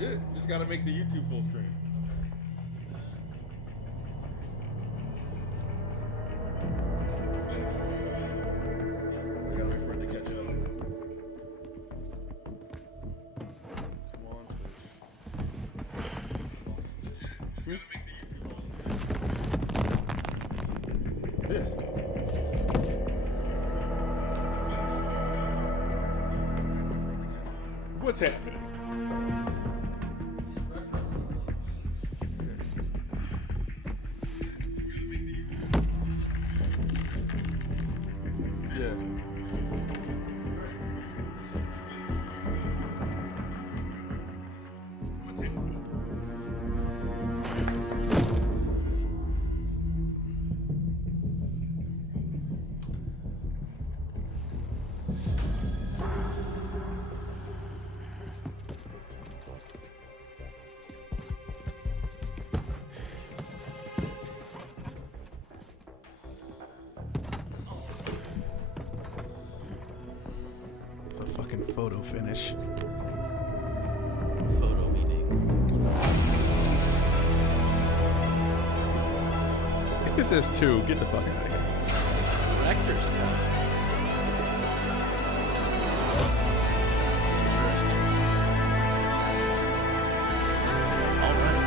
legit. You just gotta make the YouTube full screen. I gotta wait for it to catch up. Come on. Yeah. What's happening? Yeah. It's a fucking photo finish. Photo meeting. If it says 2, get the fuck out of here. Director's cut. All right.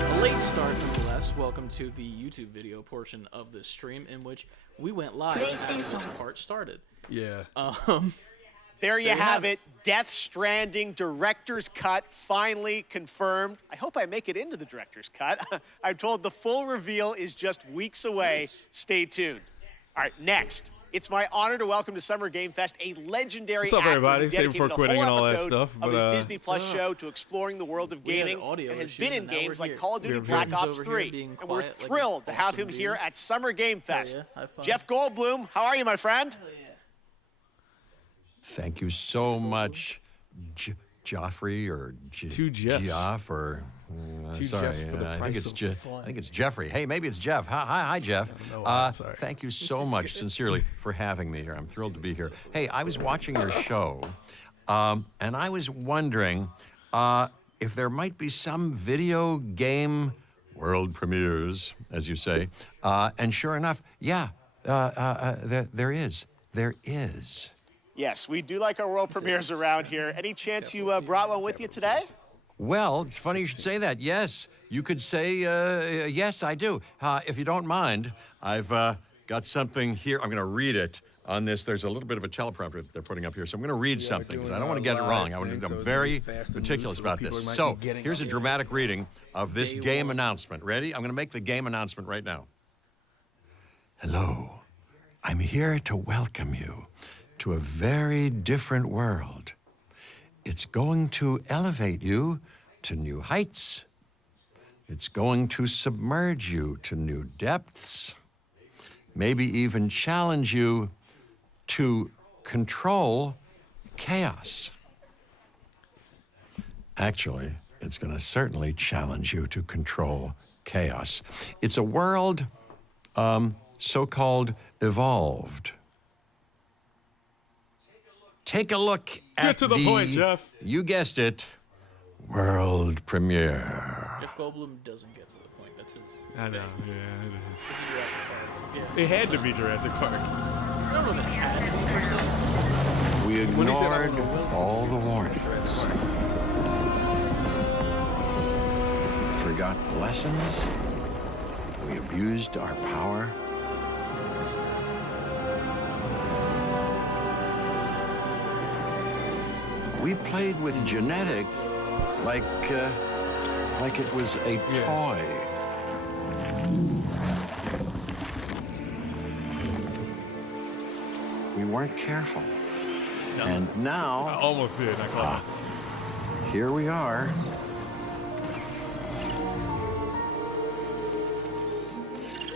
Well, a late start nonetheless. Welcome to the YouTube video portion of this stream in which we went live after this part started. Yeah. There you have it. Death Stranding Director's Cut finally confirmed. I hope I make it into the Director's Cut. I'm told the full reveal is just weeks away. Nice. Stay tuned. All right, next. It's my honor to welcome to Summer Game Fest a legendary What's up, actor everybody? who Save dedicated before a quitting whole and all that episode stuff, of but, his Disney Plus what's up? show to exploring the world of We had gaming audio and has issues, been in and now games we're like here. Call of Duty We're Black here. Ops Over here 3. being And we're quiet like thrilled to an have awesome him here dude. at Summer Game Fest. yeah, have fun. Jeff Goldblum, how are you, my friend? Thank you so much, Joffrey or Two Jeffs. Geoff or Two sorry, Jeffs for the I price think it's of one. I think it's Jeffrey. Hey, maybe it's Jeff. Hi, Jeff. know why, I'm sorry. Thank you so much, sincerely, for having me here. I'm thrilled to be here. Hey, I was watching your show, and I was wondering if there might be some video game world premieres, as you say. And sure enough, yeah, there is. There is. Yes, we do like our world premieres around here. Any chance you brought one with you today? Well, it's funny you should say that. Yes, you could say, yes, I do. If you don't mind, I've got something here. I'm going to read it on this. There's a little bit of a teleprompter that they're putting up here, so I'm going to read something because I don't want to get it wrong. I'm very meticulous about this. So here's a dramatic reading of this game announcement. Ready? I'm going to make the game announcement right now. Hello. I'm here to welcome you to a very different world. It's going to elevate you to new heights. It's going to submerge you to new depths. Maybe even challenge you to control chaos. Actually, it's going to certainly challenge you to control chaos. It's a world so-called evolved. Take a look at Get to the point, Jeff. You guessed it, world premiere. Jeff Goldblum doesn't get to the point. That's his. I know, yeah, it This is Jurassic Park. Yeah. is. It had to be Jurassic Park. I don't know that it had to be per se. We When he said, "I ignored don't know, Will," all the warnings, Jurassic Park. forgot the lessons. We abused our power. We played with genetics like it was a toy. We weren't careful. And I now, almost did. I called myself. here we are.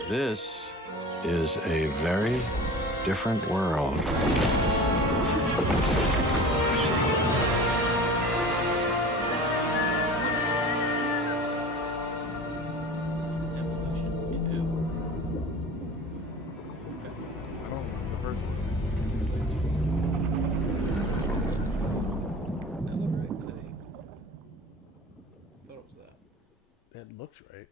This is a very different world. Evolution 2. I don't remember the first one. That looked right, 'cause looks right.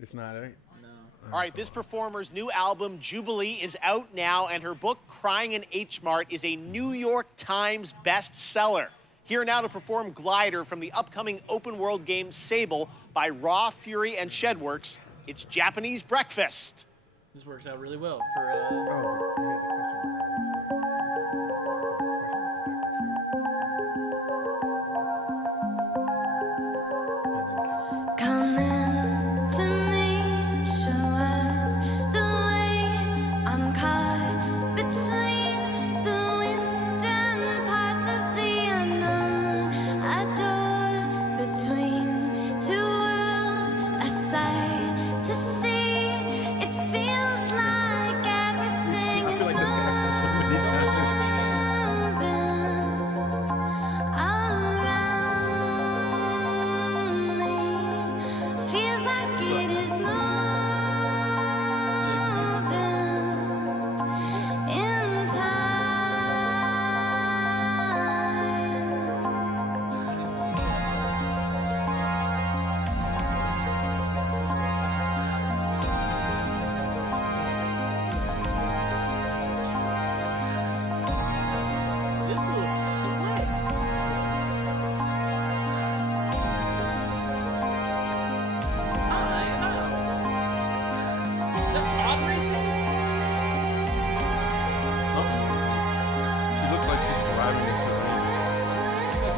It's not right. No. All right, this performer's new album, Jubilee, is out now, and her book, Crying in H Mart, is a New York Times bestseller. Here now to perform Glider from the upcoming open-world game Sable by Raw, Fury, and Shedworks, it's Japanese Breakfast. This works out really well for. Oh, you had the question. Come in to me, show us the way. I'm caught between the wind and parts of the unknown. A door between two worlds, a sight to see. It feels like everything is moving around me. Feels like it is moving in time. This looks slick. Time out. Is that pod racing? She looks like she's driving a Serena.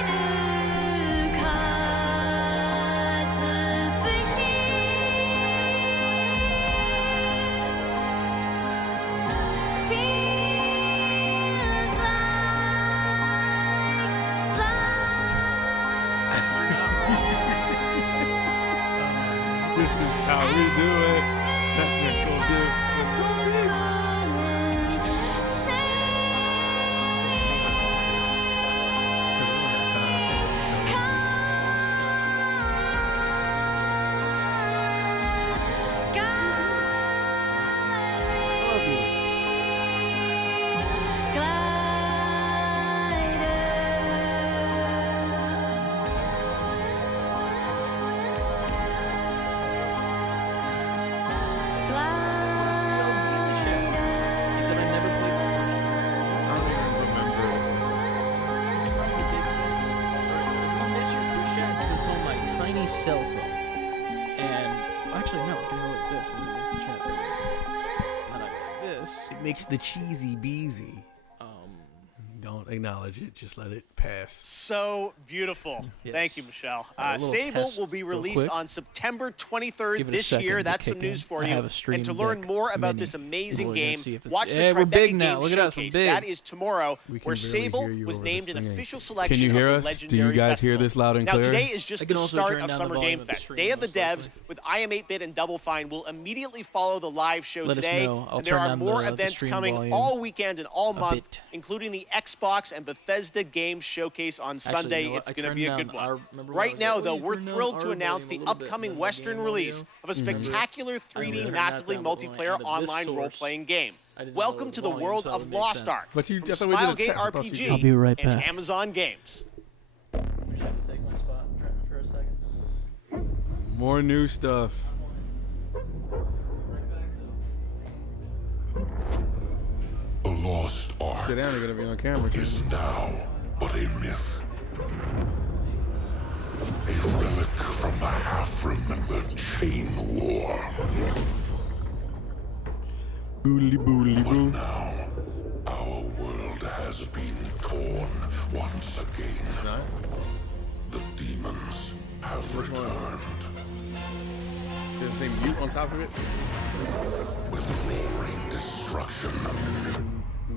Glider caught the breeze. Feels like flying. This is how we do it. Technical difficulty. He said I never played the first I don't even remember. It's on my tiny cell phone. And actually, no, I can go like this and then there's the chat right there. And then I go like this. It makes the cheesy beezy. Don't acknowledge it. Just let it pass. So beautiful. Yes. Thank you, Michelle. A little Sable test will be real released quick. on September 23rd Give it a this second year. to That's some kick news in. for I you. have a Stream And to learn Deck more about Mini. this amazing We're gonna game, see if it's- watch the Yeah, we're Tribeca big now. Game Look at us, we're Showcase. big. That is tomorrow, We can where barely Sable hear you was over named the an singing. official selection Can you hear of us? the Do you legendary guys hear festival. this loud and Now clear? today is I just can the also start turn of down the Summer volume Game of the Fest. stream, Day of the most Devs likely. with I Am 8-Bit and Double Fine will immediately follow the live show Let us today. know. I'll And there turn are down more the events stream coming volume all weekend and all a month, bit. including the Xbox and Bethesda Games Showcase on Sunday. you know what? It's I going to turned be a down good one. our- remember when I Right was now, like, though, "Oh, you we're turned down thrilled our to announce volume the a little bit," upcoming and then the Western game release audio. of a spectacular 3D turned that massively down, but when I multiplayer added this online source, role-playing game. I didn't Welcome lower to the the volume, world so it of would make Lost sense. Ark. But you from definitely did a Smilegate test. I thought you RPG did. I'll be right and back. Amazon Games. I'm just gonna take my spot for a second. More new stuff. The lost ark Sit down. You're gonna be on camera. Tim. is now but a myth. A relic from the half-remembered Chain War. Boodly boodly boo. Now, our world has been torn once again. Not? The demons have Which one? returned There's the same mute on top of it. with roaring destruction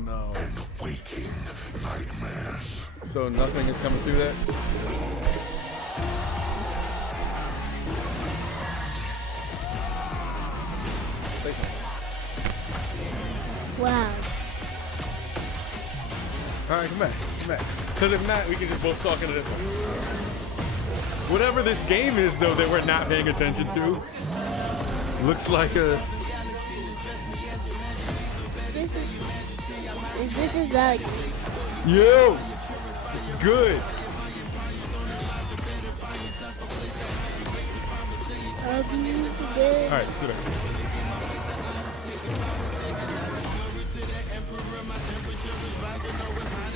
No. and waking nightmares. So nothing is coming through that. Say something. Wow. All right, come back. Come back. Because if not, we can just both talk into this one. Whatever this game is, though, that we're not paying attention to. Looks like a. This is like Yo, it's good. good. All right, sit down.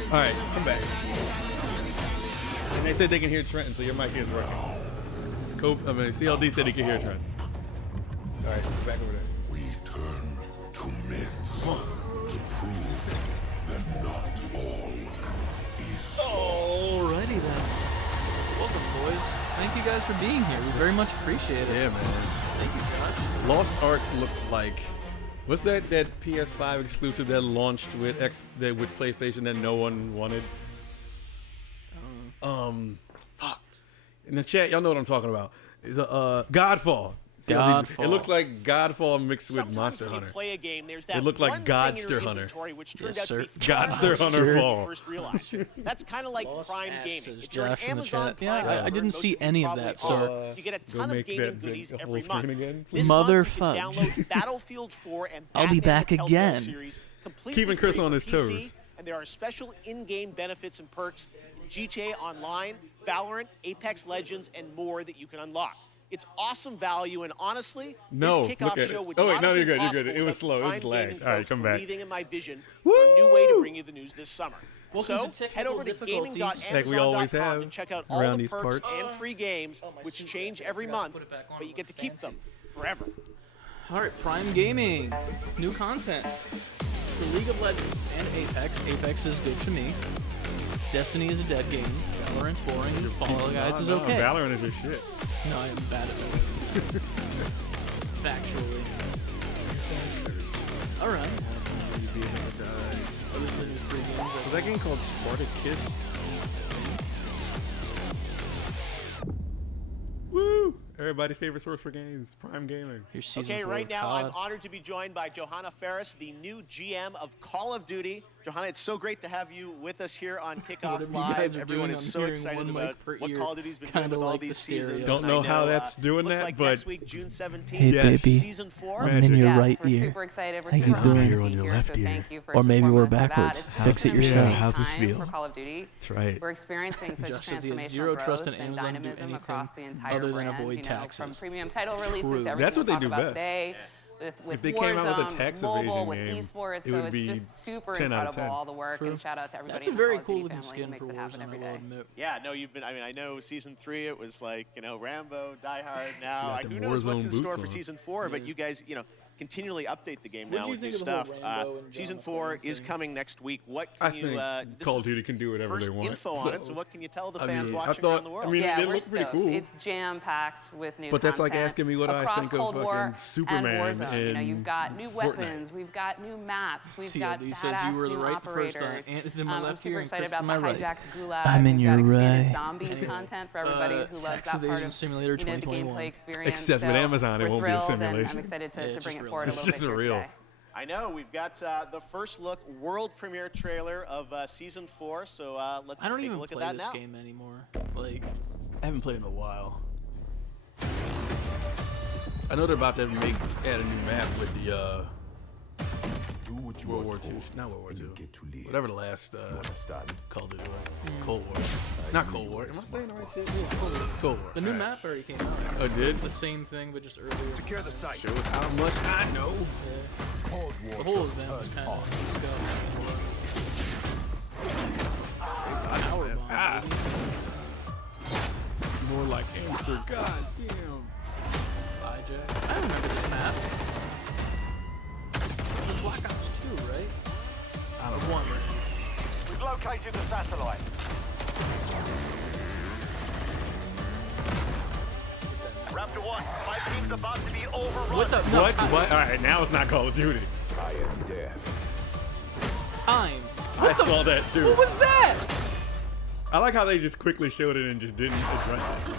All right, come back. And they said they can hear Trenton, so your mic is working. CLD said he can hear Trenton. All right, back over there. We turn to myth to prove that not all is Alrighty then. Welcome, boys. Thank you guys for being here. We very much appreciate it. Yeah, man. Thank you, Josh. Lost Ark looks like. What's that PS5 exclusive that launched with with PlayStation that no one wanted? Fuck. In the chat, y'all know what I'm talking about. It's Godfall. Godfall. It looks like Godfall mixed with Sometimes Monster when you Hunter. play a game, there's that It looked like one thing in your Godster Hunter. inventory which turned Yes, out sir. to be far Godster more Hunter than you Fall. first realized. That's kind of like Lost Prime asses, Gaming. If you're an Josh in the Amazon chat. Prime Yeah, I member, didn't most see you any of probably that, so are, you get a ton of make gaming that goodies big every full screen month. again, This Mother month you can fudge. download Battlefield 4 and I'll be Batman back the Telltale again. Series, completely Keeping Chris free on for his PC, toes. And there are special in-game benefits and perks in GTA Online, Valorant, Apex Legends, and more that you can unlock. It's awesome value, and honestly, No, this kickoff look at show it. would Oh, wait, not no, have you're been good, you're good. possible It was without slow, it Prime just lagged. Gaming All right, folks come back. believing in my vision for a new way to bring you the news this summer. Welcome So to head over to technical difficulties. Like we always gaming.amazon.com have and check out all around the these perks parts. and free games, which change every month, but you get to keep them forever. Alright, Prime Gaming. New content for League of Legends and Apex. Apex is good to me. Destiny is a dead game. Valorant's boring. Fall Guys is okay. Valorant is your shit. No, I am bad at Valorant. Factually. Alright. What is the new free games? Was that game called Spartacus? Woo! Everybody's favorite source for games, Prime Gaming. Your season Okay, 4 right of now I'm COD. honored to be joined by Johanna Ferris, the new GM of Call of Duty. Johanna, it's so great to have you with us here on Kickoff Whatever you Live. guys are Everyone doing, is I'm so hearing excited one about mic per what ear, Call of Duty's been kinda doing with all like the these stereo. seasons. Don't And I know how that's doing looks that, like but next week, June 17th, Hey, Yes. baby. season 4. I'm in your Yes, right we're ear. super excited. We're How you super honored doing? to You're on be your here, left so ear. thank you Or first and maybe we're foremost for that. backwards. It's Fix been it an yourself. amazing How's this time feel? for Call of Duty. That's right. We're experiencing such Josh says he has transformational zero growth trust in and Amazon to do dynamism anything across the entire other than brand. avoid From taxes. premium title releases True. to everything That's what we'll they do talk about best. today. With If they came out with a Warzone, tax mobile, evasion with game, esports, it so would it's be just super 10 out of incredible 10. all the work, True. and shout out to everybody That's a in the very Call of cool Duty looking family skin who makes for it happen Warzone, every I will day. admit. Yeah, no, you've been. I mean, I know season 3 it was like Rambo, Die Hard. Now got them who knows what's in Warzone store boots for on. season 4? But you guys, continually update the game What'd now you with new think of the whole stuff. Rambo and Season John 4 McClane is thing? coming next week. What I can think you? This Call of is Duty can do whatever first they want. info on it. So what can you tell the I fans mean, I watching thought- around the world? I mean, Yeah, it we're looked pretty stoked. cool. It's jam-packed with new But that's like content asking me what I across think of Cold War fucking Superman and Warzone. and You've got new Fortnite. weapons, we've got new maps, we've got CLD says badass you were new right the first operators. time. Ant is in my I'm left super ear and excited Chris is about in the my right. hijacked gulag. I'm in We've your got expanded right. zombies content for everybody who loves Tax that part Evasion of Simulator the 2021. gameplay experience. Except with So Amazon, it we're won't be a thrilled, and simulation. I'm excited Yeah, to it's bring just it real forward a It's little just bit here real. today. I know we've got the first look world premiere trailer of season 4. So let's I don't take even a look play at that this now. game anymore. Like, I haven't played in a while. I know they're about to add a new map with the Do what you World are War told, II. Not World War and II. you get to live. Whatever the last Understand? Call of Duty was. Cold War. Not Cold War. Am I saying the right shit? Yeah, Cold War. It's Cold War. the new map already came out. Oh, it did? It's the same thing, but just earlier. Secure the site. Shows how much I know. Cold The War whole just event was turned kind on. of disgusting. Power bomb, Ah. baby. More like hamster. God damn. Hijack. I remember this map. It was Black Ops 2, right? I don't Or 1, right? We've located the satellite. Raptor 1, my team's about to be overrun. What the? No, What? What? All right, now it's not Call of Duty. I am death. Time. I saw that too. What was that? I like how they just quickly showed it and just didn't address it.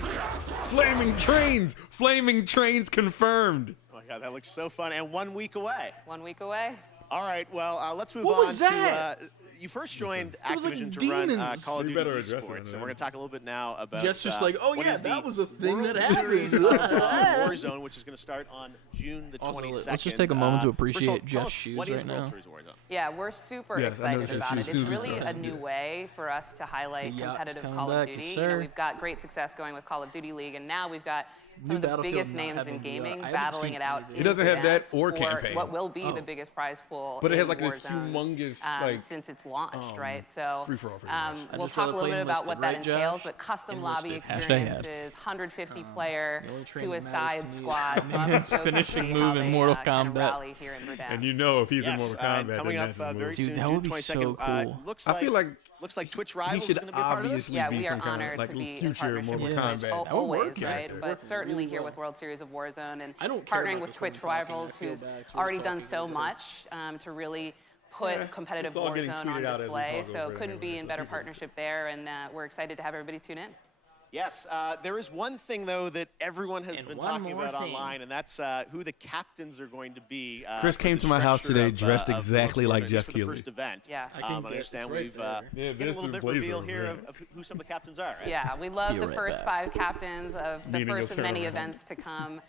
Flaming trains! Flaming trains confirmed! Oh my God, that looks so fun, and 1 week away. 1 week away. All right, well, let's move What on was that? to you first joined was like Activision to run demons. Call of We Duty better address it Esports, on and that. we're going to talk a little bit now about. Jeff's just like, oh what yeah, is the that was a thing World that Series of happened. Warzone, which is going to start on June the 22nd. Also, let's just take a moment to First of all, appreciate tell Jeff's us, shoes what is right World now. Series of Warzone? Yeah, we're super Yes, I know excited it's about it. just It's shoes really is a new way for us to highlight The yacht's competitive coming Call of back, Duty. yes, You know, sir. we've got great success going with Call of Duty League, and now we've got some New of the Battlefield biggest not names in having the, gaming I haven't battling seen it out. anything. It doesn't have that advance or for campaign. What will be Oh. the biggest prize pool? But it has in like this Warzone, humongous like since it's launched, right? So free-for-all pretty much. we'll just talk rather a little play bit about enlisted, what that right, entails, Josh? but custom lobby Enlisted. experiences, 150 player, The only training that suicide matters to me squad. is So I'm stoked to finishing see move how in they, Mortal kind of Kombat. rally here in Verdansk. and you know if he's in Yes, Mortal and Kombat, coming then up that's his very move. Dude, soon, that June would be 22nd. so cool. Looks I feel like looks like Twitch he Rivals is should going to be a part of this. obviously Yeah, be we are some kind honored of like to be in future partnership Mortal with Yeah. Twitch Kombat. That would always, work, right? character. But certainly Really here well. with World Series of Warzone and I don't care partnering about with this when Twitch I'm talking, Rivals, I feel who's bad 'cause we're already just done talking so over much to really put competitive it's all getting Warzone tweeted on out as we display. talk So over it couldn't be anyway, in so better people- partnership there, and we're excited to have everybody tune in. Yes, there is one thing, though, that everyone has been one talking more about thing. online, and that's who the captains are going to be. Chris for came the to my house structure today of, dressed of exactly World like Tour, Jeff for the Keighley. first event. Yeah. I can I get- understand it's right we've there. Yeah, get there's a little the bit blazer reveal over here there. of who some of the captains are, right? Yeah, we love Be the right first back. 5 captains of the Meaning first you'll of turn many around. events to come.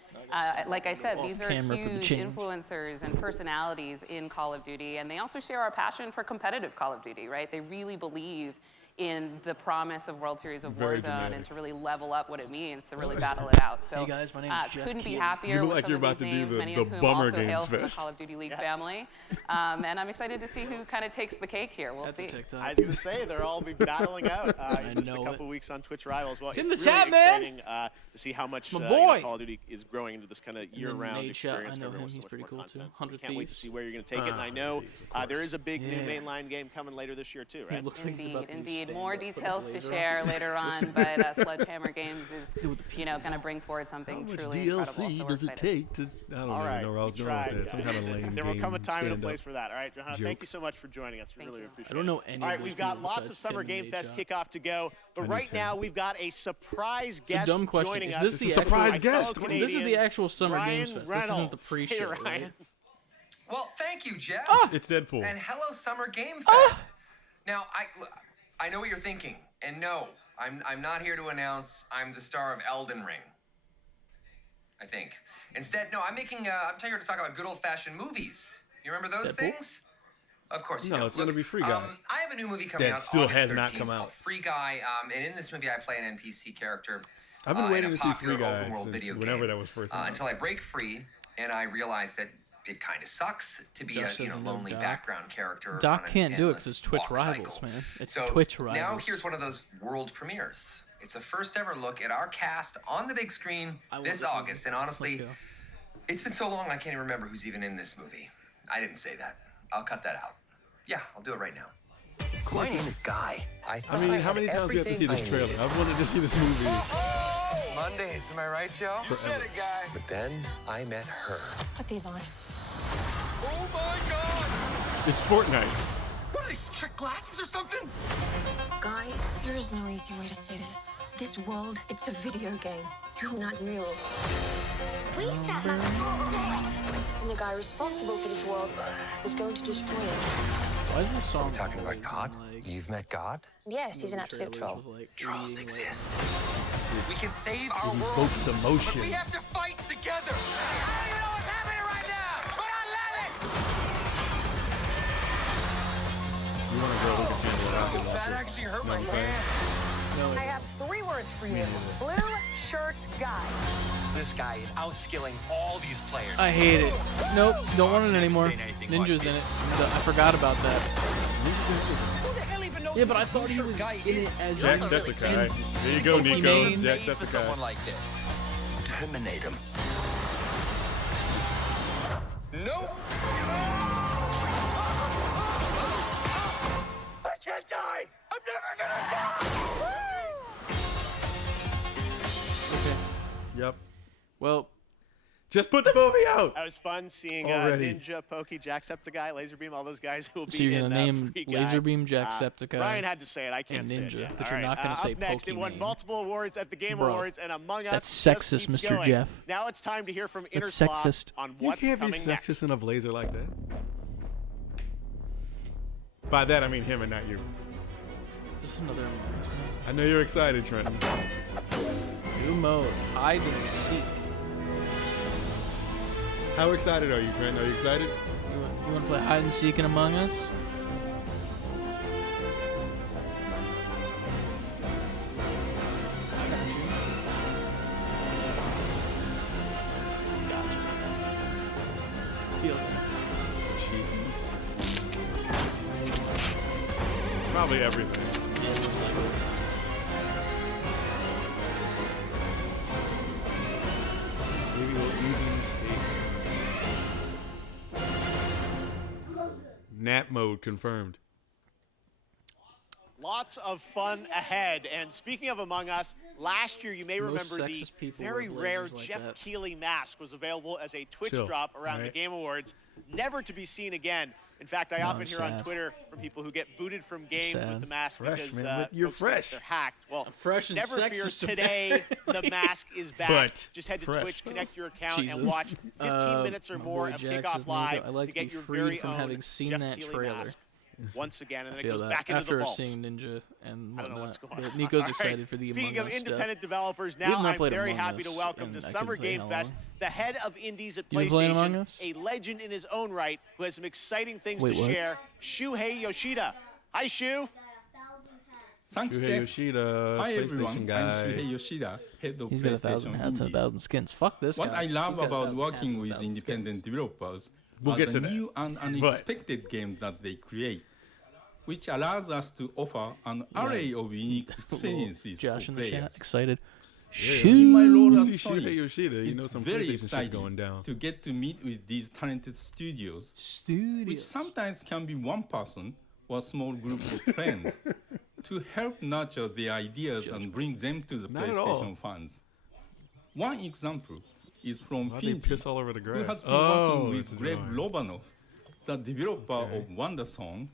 Like I said, these are camera for the huge change. influencers and personalities in Call of Duty, and they also share our passion for competitive Call of Duty, right? They really believe in the promise of World Series of Very Warzone dramatic. and to really level up what it means to really battle it out. So Hey guys, my name's Jeff couldn't be Keighley. happier You look with like some you're of about these to do names, the- many the of whom Bummer also Games hail from the Fest. Call of Duty League Yes. family. And I'm excited to see who kind of takes the cake here. We'll That's see. a TikTok. I was going to say, they'll all be battling out in just a know couple it. weeks on Twitch Rivals. Well, It's in it's the really chat, man. exciting to see how much My you boy. know, Call of Duty is growing into this kind of year-round Nate Chat, experience. I know for everyone him. with so He's much pretty more cool, content. too. So we 100 can't wait to Thieves. see where you're going to take it. And I know there is a big new Yeah. mainline game coming later this year, too, right? It looks like he's about Indeed, to indeed. stand More up, put a details to blazer share on. later on, but Sledgehammer Games is, going to bring forward something How much truly incredible. So DLC we're does it excited. take to? I don't All even right, know where I was we going tried, with that. Some guys. kind of lame There will come a game time and a stand-up. place for that. All right, Johanna, joke. thank you so much for joining us. We really appreciate it. I don't know any All of right, those we've got people lots of besides Summer Tim Game and Fest Nate kickoff to go, but I need right to. now we've got a surprise It's a guest dumb question. joining Is us. this It's a the surprise actual, guest. fellow This is the Canadian, actual Summer Ryan Games Fest. This isn't the Reynolds. pre-show, Hey, right? Ryan. Well, thank you, Jeff. It's Deadpool. And hello, Summer Game Fest. Now, I know what you're thinking, and no, I'm not here to announce I'm the star of Elden Ring. I think. Instead, no, I'm here to talk about good old-fashioned movies. You remember those Deadpool? things? Of course you No, do. it's gonna Look, be Free Guy. I have a new movie coming That out still August has not 13th come called out. Free Guy, and in this movie I play an NPC character. I've been in waiting a to see popular Free Guy open world since video whenever game, that was first announced. until I break free and I realize that it kind of sucks to be Josh a doesn't know lonely Doc. background character. Doc on an can't do it endless 'cause it's Twitch walk Rivals, cycle. man. It's So Twitch now Rivals. here's one of those world premieres. It's a first ever look at our cast on the big screen I want this this movie. August, and honestly, Let's go. it's been so long I can't even remember who's even in this movie. I didn't say that. I'll cut that out. Yeah, I'll do it right now. My name is Guy. I mean, how many times do you have to see this trailer? I've wanted to see this movie. Mondays, am I right, Joe? You said it, Guy. But then I met her. Put these on. Oh my God! It's Fortnite. What are these, trick glasses or something? Guy, there is no easy way to say this. This world, it's a video game. You're not real. We set And the guy responsible for this world was going to destroy it. Why is this song We're talking about always God? in, like, You've met God? Yes, he's an absolute trailers troll. with, like, Trolls reading, like, exist. We can save our It world. evokes But emotion. we have to fight together. I don't even know what's happening right now, but I love it. You want to go look at General Rocket That Launcher. actually hurt No, my I'm saying. hand. I have 3 words for you. Blue shirt guy. This guy is outskilling all these players. I hate it. Nope, don't want it anymore. seen anything Ninja's like in this. it. I forgot about that. Who the hell even knows Yeah, but who I the thought he blue was shirt guy in it is? as Jacksepticeye. There you go, Fucking Nico. name. Made for someone Jacksepticeye. like this. Terminate him. Nope. I can't die. I'm never gonna die. Okay. Yep. Well, Just put the movie out. That was fun seeing Already. Ninja, Pokey, Jacksepticeye, Laserbeam, all those guys who will be So you're in gonna name Free Guy. Laserbeam, Jacksepticeye, Ryan had to say it. I can't say it. Ninja, yet. but All you're right, not gonna say up next, it won Pokemon. multiple awards at the Game Bro, Awards, and Among Us that's just sexist, keeps Mr. going. Jeff. Now it's time to hear from That's Innersloth sexist. on You what's can't be coming next. sexist in a blazer like that. By that I mean him and not you. Just another Among Us mode. I know you're excited, Trenton. New mode, hide and seek. How excited are you, Trenton? Are you excited? You want to play hide and seek in Among Us? I got you. Gotcha. Feel that. Probably everything. Yeah, most likely. Maybe we'll even take nap mode confirmed. Lots of fun ahead. And speaking of Among Us, last year you may Most remember the sexist people very wear rare blazers like Jeff that. Keighley mask was available as a Twitch Chill, drop around the right? Game Awards, never to be seen again. In fact, I often I'm hear on sad. Twitter from people who get booted from games with sad. the mask Fresh, because man, but you're folks think fresh. they're hacked. Well, I'm fresh and never fear. sexist Today, the mask is back. But Just head to fresh. Twitch, connect your account, Jesus. and watch 15 minutes or My more boy of Jax Kickoff says, Live "Nego, I like to to get be your free very from own having seen Jeff that Keighley trailer." mask once again, and I then it feel goes that back into after the vault. seeing Ninja and I don't know whatnot. what's going But on. Nico's All right. excited for the Speaking Among of Us stuff. independent developers, We have now not I'm played very Among happy to Us, welcome and to I Summer couldn't say Game how Fest long. the head of indies at You been playing Among PlayStation, Us? a legend in his own right who has some exciting things Wait, to what? share, Shuhei Yoshida. Hi, Shu. Thanks, Shuhei Jeff. Yoshida, Hi, PlayStation everyone. guy. I'm Shuhei Yoshida, head of He's got PlayStation 1,000 hats and Indies. 1,000 skins. Fuck this What guy. I love He's got about 1,000 hats working and with 1,000 independent developers We'll are get the to that. new and unexpected games that they create, which allows us to offer an array of unique experiences Josh for in the chat, players. excited. In my role You as see Sony, Shuhei Yoshida, you it's know some very PlayStation shit's exciting going down. to get to meet with these talented studios, which sometimes can be one person or a small group of friends, to help nurture their ideas and bring them to the Not at all. PlayStation fans. One example is from Why'd they Finji, piss all over the who grass? has been Oh, working that's with Greg annoying. Lobanov, the developer of Wonder Song,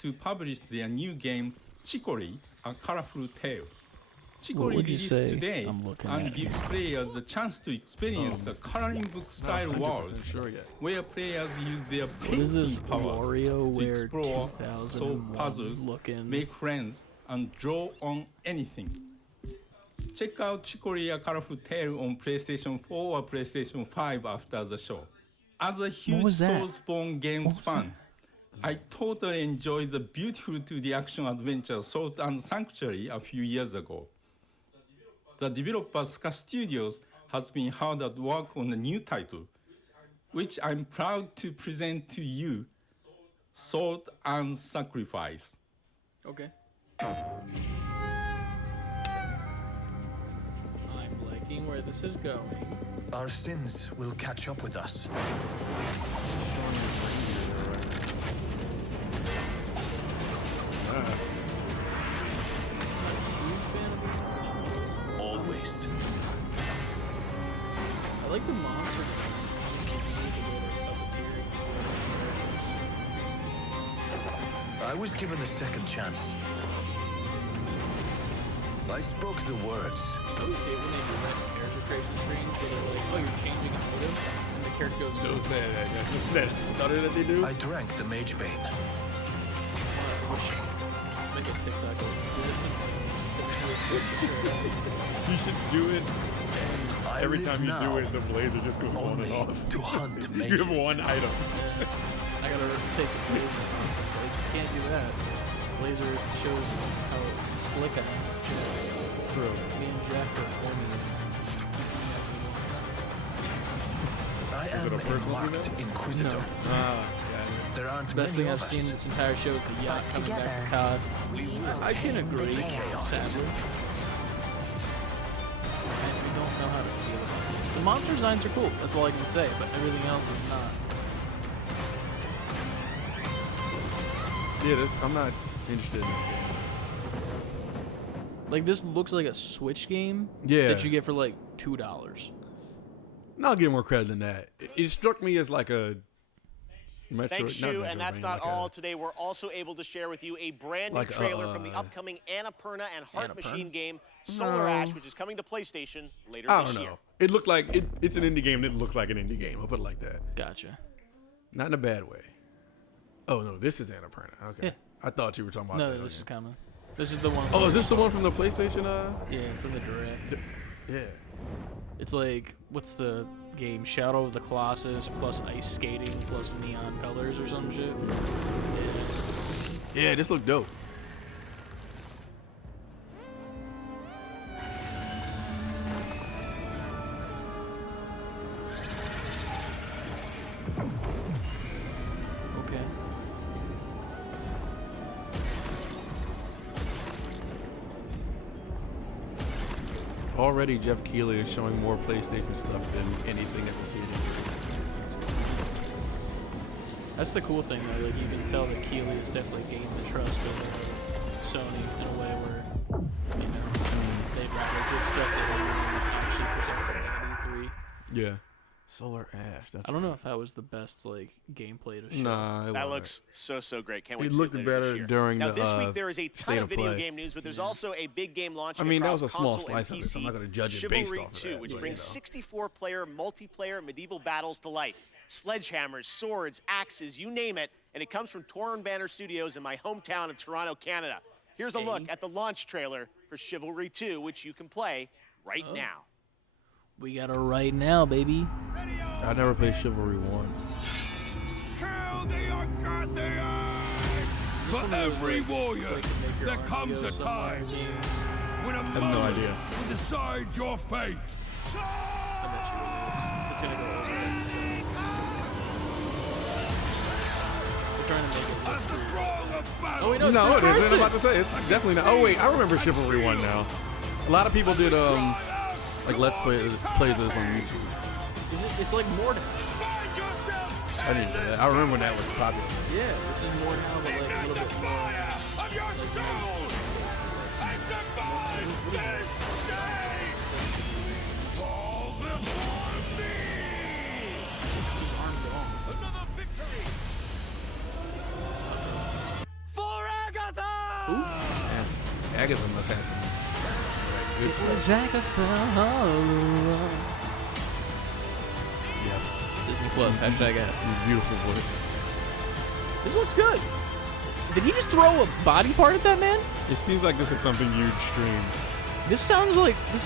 to publish their new game, Chicory, A Colorful Tale. What Chicory would you released say? today I'm looking and at gives players the chance to experience a coloring book style Not world 100% sure yet. where players use their What is this painting powers to WarioWare explore, 2001 solve puzzles, looking? make friends, and draw on anything. Check out Chicory A Colorful Tale on PlayStation 4 or PlayStation 5 after the show. As a huge was that? Soulspawn Games fan, I totally enjoyed the beautiful 2D action adventure Salt and Sanctuary a few years ago. The developer Ska Studios has been hard at work on a new title, which I'm proud to present to you, Salt and Sacrifice. Okay. I'm liking where this is going. Our sins will catch up with us. Always. I like the monster. I was given a second chance. I spoke the words. I always hate when they do that in character creation screens, so they're like, oh, you're changing an item, and the character goes, So it's that stutter that they do? I drank the Mage Bane. make a TikTok of listen. You should do it. I Every live time you now do it, the blazer just goes on and only off. to hunt You have mages. one item. I gotta take the blazer. Like, you can't do that. Blazer shows how slick I am. True. Me and Jeff are homies. I Is am it a a personal marked email? inquisitor. No. Ah, There aren't Best many thing of I've seen us. this entire show is the yacht But coming back together, to COD. we will I can tame the agree, chaos. sadly. And we don't know how to feel about this. The monster designs are cool, that's all I can say, but everything else is not. Yeah, I'm not interested in this game. Like, this looks like a Switch game Yeah. that you get for like $2. No, I'll give more credit than that. It struck me as like a Metro. Thanks, Shu, and that's not like all. Today, we're also able to share with you a brand new like, trailer from the upcoming Annapurna and Heart Annapurna? Machine game Solar No. Ash, which is coming to PlayStation later I this don't year. know. It looked like it's an indie game that looks like an indie game. I'll put it like that. Gotcha. Not in a bad way. Oh no, this is Annapurna. Okay. Yeah. I thought you were talking about No, that. this is coming. This is the one. Oh, is this the one from the PlayStation? Yeah, from the Direct. Yeah. It's like, what's the game? Shadow of the Colossus plus ice skating plus neon colors or some shit. Yeah, this looked dope. Okay. Already, Jeff Keighley is showing more PlayStation stuff than anything at the CD. That's the cool thing, though. Like, you can tell that Keighley has definitely gained the trust of Sony in a way where, you know, they'd rather give stuff that they actually present something at E3. Yeah. Solar Ash. That's I don't know if that was the best, like, gameplay to show. Nah, that looks so great. Can't wait It to see looked it later better this year. during now, the this week there is a ton State of of video Play. game news, but there's also a big game launching I mean, that across was a small console and slice of it, so I'm PC. not gonna judge it Chivalry based off of 2, that, which but, brings you know. 64-player multiplayer medieval battles to life. Sledgehammers, swords, axes, you name it, and it comes from Torn Banner Studios in my hometown of Toronto, Canada. Here's a look at the launch trailer for Chivalry 2, which you can play right now. We got it right now, baby. I never played Chivalry 1. For every warrior, there comes a time when a have no idea. will decide your fate. Oh, wait, no, No, it it's isn't. I'm person. about to say it's definitely not. Oh wait, I remember Chivalry 1 now. A lot of people did like let's play this on YouTube. It's like Mordhau. I didn't know that. I remember when that was popular. Yeah, this is Mordhau, but like a little bit more. Of your soul, and survive this day. Fall before me. Another victory. For Agatha. Man, Agatha must have some good stuff. Yes. Disney Plus, hashtag ad. Beautiful voice. This looks good. Did he just throw a body part at that man? It seems like this is something you'd stream. This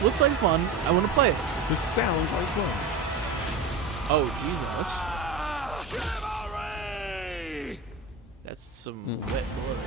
looks like fun. I want to play it. This sounds like fun. Oh, Jesus. That's some wet blood.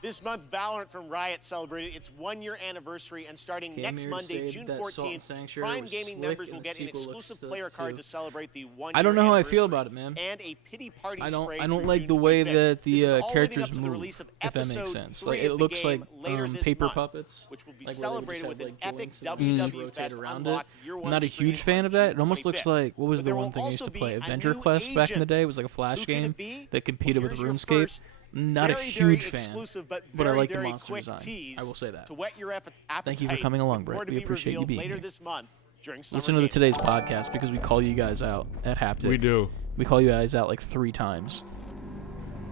This month, Valorant from Riot celebrated its 1-year anniversary, and starting Came next here to Monday, say June that Salt and 14th, Sanctuary Prime was Gaming slick members and will the get an sequel looks exclusive sick, player card too. to celebrate the 1-year I don't know how I feel anniversary, about it, man. and a pity party I spray don't through like the June way 25th. that This is the all leading up characters to the move, release of if that makes episode sense. 3 Like of it the looks game like later this paper month, puppets, which will be like where they celebrated just with have, an like, epic joints and you just WWE rotate Fest around it. unlocked year I'm one not a stream huge fan on of that. June It almost looks 25th. like, what was But the there one will thing I used also to be play? a Adventure new Quest back in the agent. day. It was like a Flash Who could game it be? that competed Well, with here's your RuneScape. first Not a very huge fan, exclusive, but I like the very monster quick design. tease I will say that. to whet your appetite. Thank you for coming along, Brett. More to We be appreciate you revealed being later here. this month during Summer Listen to Games. today's podcast because we call you guys out at Haptic. We do. We call you guys out like 3 times.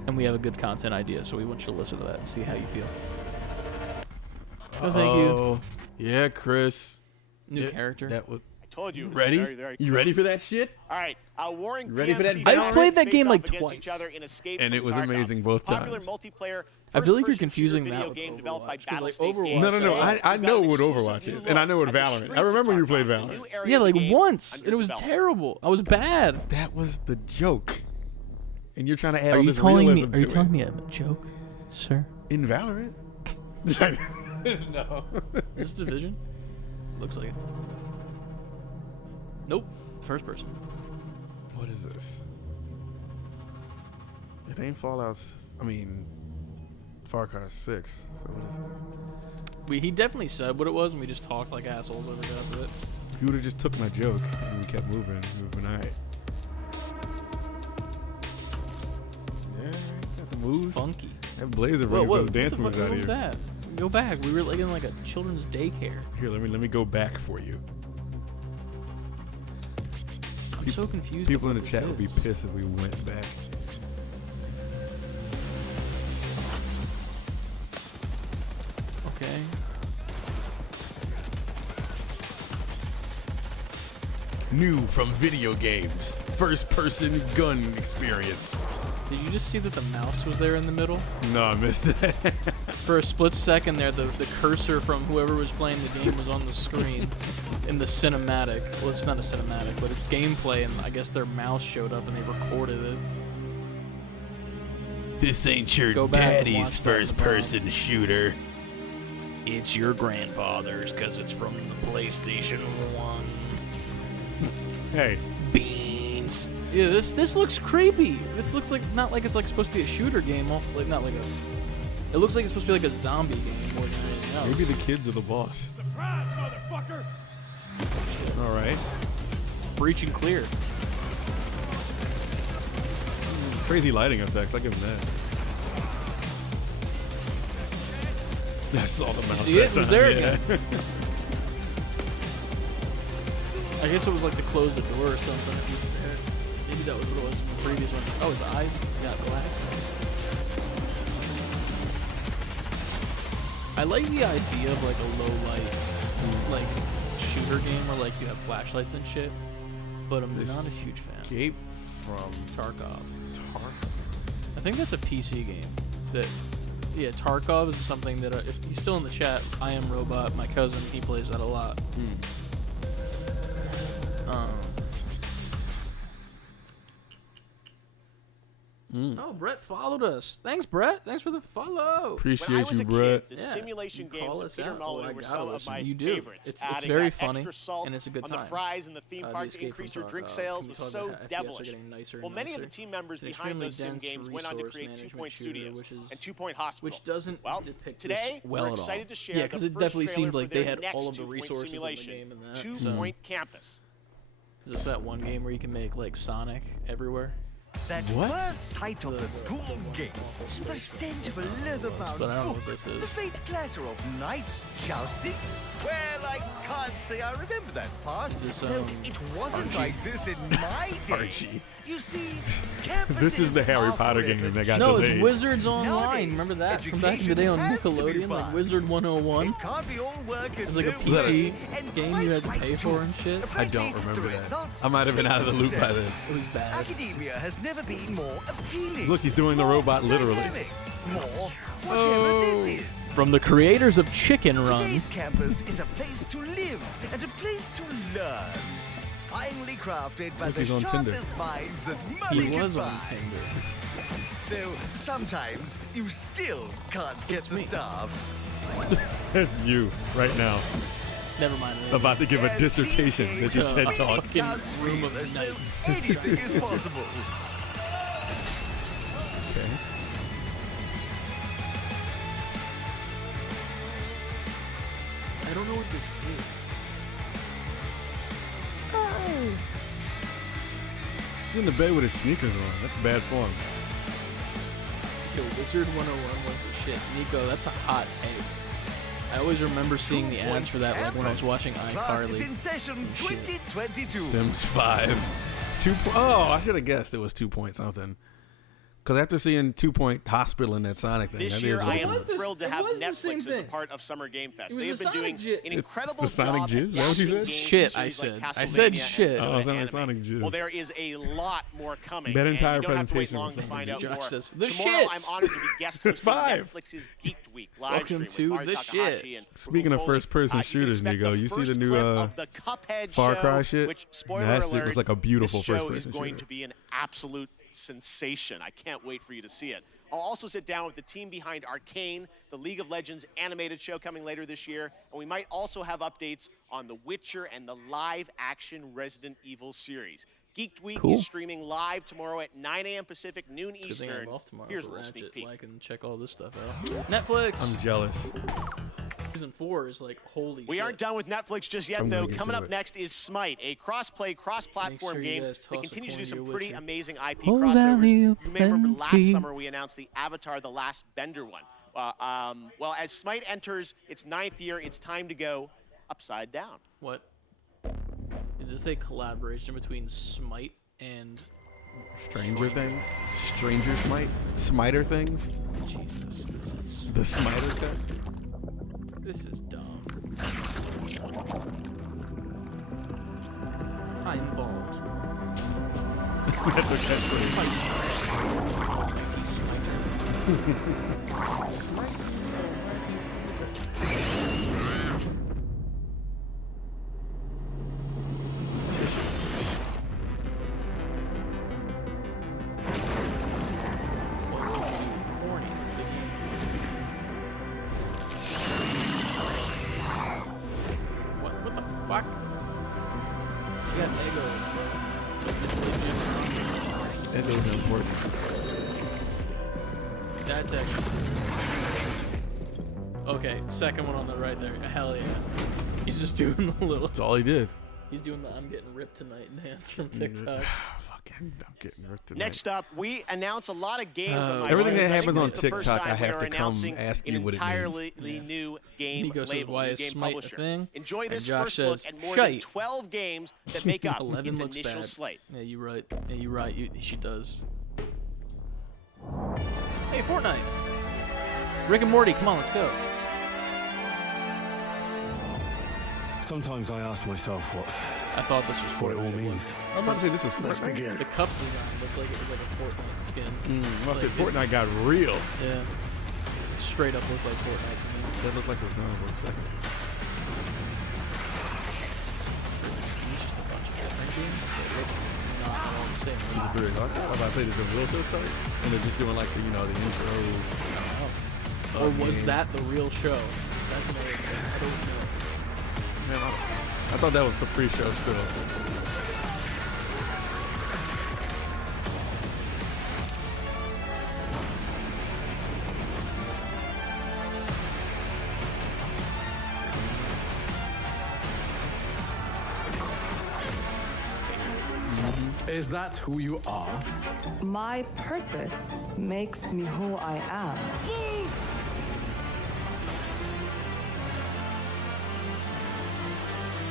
And we have a good content idea, so we want you to listen to that and see how you feel. Oh, thank you. Yeah, Chris. New character. That was. I told you. it was Ready? Very, very You cool. ready for that shit? All right, Warring Ready for that PMC Valorant? I've played that face game off like against twice. each other in Escape And from it was Tarkov, amazing both popular times. multiplayer I feel like you're first-person confusing shooter that video with game developed by Overwatch, 'cause, like, Battlestate Overwatch- Games. No. I We've got know an what exclusive Overwatch new is, and I know what look at the Valorant. I streets of remember you Tarkov, played the Valorant. new area Yeah, of the like game once. under And it was development. terrible. I was bad. That was the joke. And you're trying to add Are all you this calling me? realism Are you to telling it. me I'm a joke, sir? In Valorant? No. Is this Division? Looks like it. Nope. First person. What is this? It ain't Fallout. I mean, Far Cry 6. So what is this? He definitely said what it was, and we just talked like assholes over the top of it. If you would have just took my joke and we kept moving, all right. Yeah, got the moves. Funky. That Blazer brings those dance moves out What of was here. that? Go back. We were like in like a children's daycare. Here, let me go back for you. I'm so confused. People of in what the chat this would be is. pissed if we went back. Okay. New from video games. First-person gun experience. Did you just see that the mouse was there in the middle? No, I missed that. For a split second there, the cursor from whoever was playing the game was on the screen in the cinematic. Well, it's not a cinematic, but it's gameplay, and I guess their mouse showed up and they recorded it. This ain't your Go back and daddy's watch that first-person shooter. It's your grandfather's, because it's from the PlayStation 1. Hey. Beans. Yeah, this looks creepy. This looks like, not like it's like supposed to be a shooter game, like not like a... It looks like it's supposed to be like a zombie game more than anything else. Maybe the kids are the boss. Surprise, motherfucker! All right. Breach and clear. Crazy lighting effects. I'll give him that. That's all the mouse. See it? It was there yeah. again. I guess it was like to close the door or something. Maybe that was what it was in the previous one. Oh, his eyes got glass. I like the idea of like a low light, like shooter game where like you have flashlights and shit, but I'm not a huge fan. Escape from Tarkov. I think that's a PC game. Yeah, Tarkov is something that if he's still in the chat, I Am Robot, my cousin, he plays that a lot. Oh, Brett followed us. Thanks, Brett. Thanks for the follow. Appreciate when I was you, a Brett. Kid, the simulation games of Peter out. Molyneux I were gotta some of listen. my You do. favorites. It's Adding very that funny, extra salt and it's a good on time. the fries in the theme park to Escape increase from your drink Tarkov. sales Can you was tell so that FPS are devilish. getting nicer and Well, many of the nicer? team members It's behind those sim extremely dense games went on to resource create Two management Point shooter, Studios which is- and 2 Point Hospital. Which doesn't well, depict today this well we're at all. excited to share Yeah, the because it first definitely trailer seemed like for they their had next all of the 2 Point resources in the simulation, game in that. 2 so- Point Campus. Is this that one game where you can make like Sonic everywhere? That What? first sight of the school gates, the scent of a leather-bound But I don't know book, what this the is. faint clatter of knights jousting. Well, I can't say I remember that part. Is this, Though it wasn't Archie? like this in my day. Archie. You see, This is the Harry campuses Potter are game that got No, delayed. it's Wizards Online. Nowadays, Remember that from back in the education day on has to be Nickelodeon, like fun. Wizard 101. It can't be all work It and was like a no PC play, and game quite you had to right pay too. for and shit. I Frankly, don't remember the that. results I might have been speak out of the for loop by themselves. then. It was bad. Academia has never been more appealing. Look, he's doing the more robot literally. dynamic, more whatever this is. From the creators of Chicken Run. Today's campus is a place to live and a place to learn. Finely crafted by Look, the he's on Tinder. sharpest minds that money He can was on buy. Tinder. Though sometimes you still can't get the staff. That's you right now. Never mind. About to give a Yes, dissertation. these That's your games TED are talk. fucking Does room feel of as though nights. anything is possible. Okay. I don't know what this is. He's in the bed with his sneakers on. That's bad form. Yo, Wizard 101 was the shit. Nico, that's a hot take. I always remember seeing the ads for that like when I was watching Class is in iCarly. session 2022. Sims 5. Oh, I should have guessed it was 2 point something. Because after seeing 2 Point Hospital in that Sonic thing, This that year, is I like am a- thrilled to it have was the same Netflix as a thing. part of Summer Game Fest. It was They have the been Sonic doing jizz. an incredible the Sonic job jizz? Is that what you adapting said? games Shit, to I series like said. I said Castlevania shit. and Oh, it sounded like anime. Sonic jizz. Well, there is a lot more coming. That and entire you don't have to wait presentation long was to Sonic find out Josh more. says, "The Tomorrow, I'm shits." honored to be guest hosting Five. Netflix's Geeked Week live Welcome stream with to Mari the Takahashi shits. and Speaking of Rahul first-person Kohli. You can shooters, expect Nico, the you see the first new clip of the Cuphead Far show, Cry shit? which, spoiler That shit alert, looks like a beautiful this show first-person is going shooter. to be an absolute sensation. I can't wait for you to see it. I'll also sit down with the team behind Arcane, the League of Legends animated show coming later this year, and we might also have updates on The Witcher and the live-action Resident Evil series. Geeked Week Cool. is streaming live tomorrow at 9 a.m. Pacific, noon Good thing Eastern. I'm off tomorrow Here's a for little sneak Ratchet, peek. so I can check all this stuff out. Netflix. I'm jealous. Season 4 is like holy We shit. aren't done with Netflix just yet, I'm gonna though. get Coming to up it. next is Smite, a cross-play, cross-platform Make sure you game guys that toss a continues to do coin to some your pretty Witcher. amazing IP Oh, crossovers. valley You of may remember last plenty. summer we announced the Avatar: The Last Bender one. Well, as Smite enters its 9th year, it's time to go upside down. What? Is this a collaboration between Smite and Stranger Things? Stranger Smite? Smiter Things? Jesus, this is The Smiter thing? this is dumb. I'm bald. That's a catchphrase. What the fuck? You got Legos. Legos are important. That's actually. Okay, second one on the right there. Hell yeah. He's just doing the little. That's all he did. He's doing the "I'm getting ripped tonight" dance from TikTok. Fucking, I'm getting ripped tonight. Next up, we announce a lot of games on my everything show. that happens on This is the first TikTok, time I have we are to come announcing ask you an what it entirely means. new game Nico says, label, "Why new is game Smite a publisher." thing?" Enjoy And this Josh first look says, at more than "Shite." 12 games that make up 11 its looks initial bad. slate. Yeah, you're right. Yeah, you're right. She does. Hey, Fortnite. Rick and Morty, come on, let's go. Sometimes I ask myself I thought this was what it all means. I'm about to say this is Let's Fortnite. begin. The cup design looked like it was like a Fortnite skin. I said Fortnite got real. Yeah. Straight up looked like Fortnite to me. That looked like it was going for a second. It's just a bunch of different games. So look not all the same. This is very hard. I was about to say this is a real show start, and they're just doing like the the intro. Or was that the real show? That's another thing. I don't know. Man, I thought that was the pre-show still. Is that who you are? My purpose makes me who I am.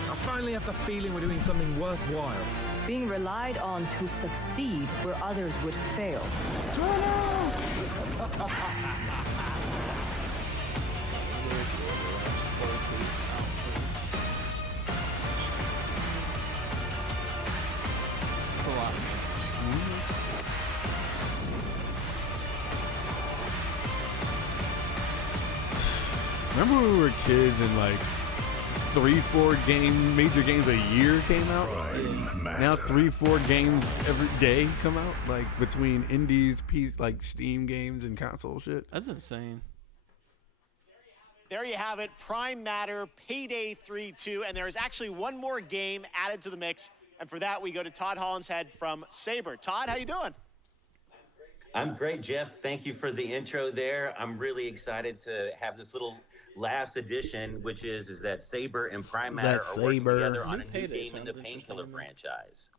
I finally have the feeling we're doing something worthwhile. Being relied on to succeed where others would fail. That's a lot of Remember when we were kids and like 3-4 major games a year came out? Now 3-4 games every day come out, like between indies, like Steam games and console shit. That's insane. There you have it, Prime Matter, Payday 3-2, and there is actually one more game added to the mix, and for that we go to Todd Hollinshead from Saber. Todd, how you doing? I'm great, Jeff. Thank you for the intro there. I'm really excited to have this little last edition, which is that Saber and Prime Matter are working together on a new game in the Painkiller franchise.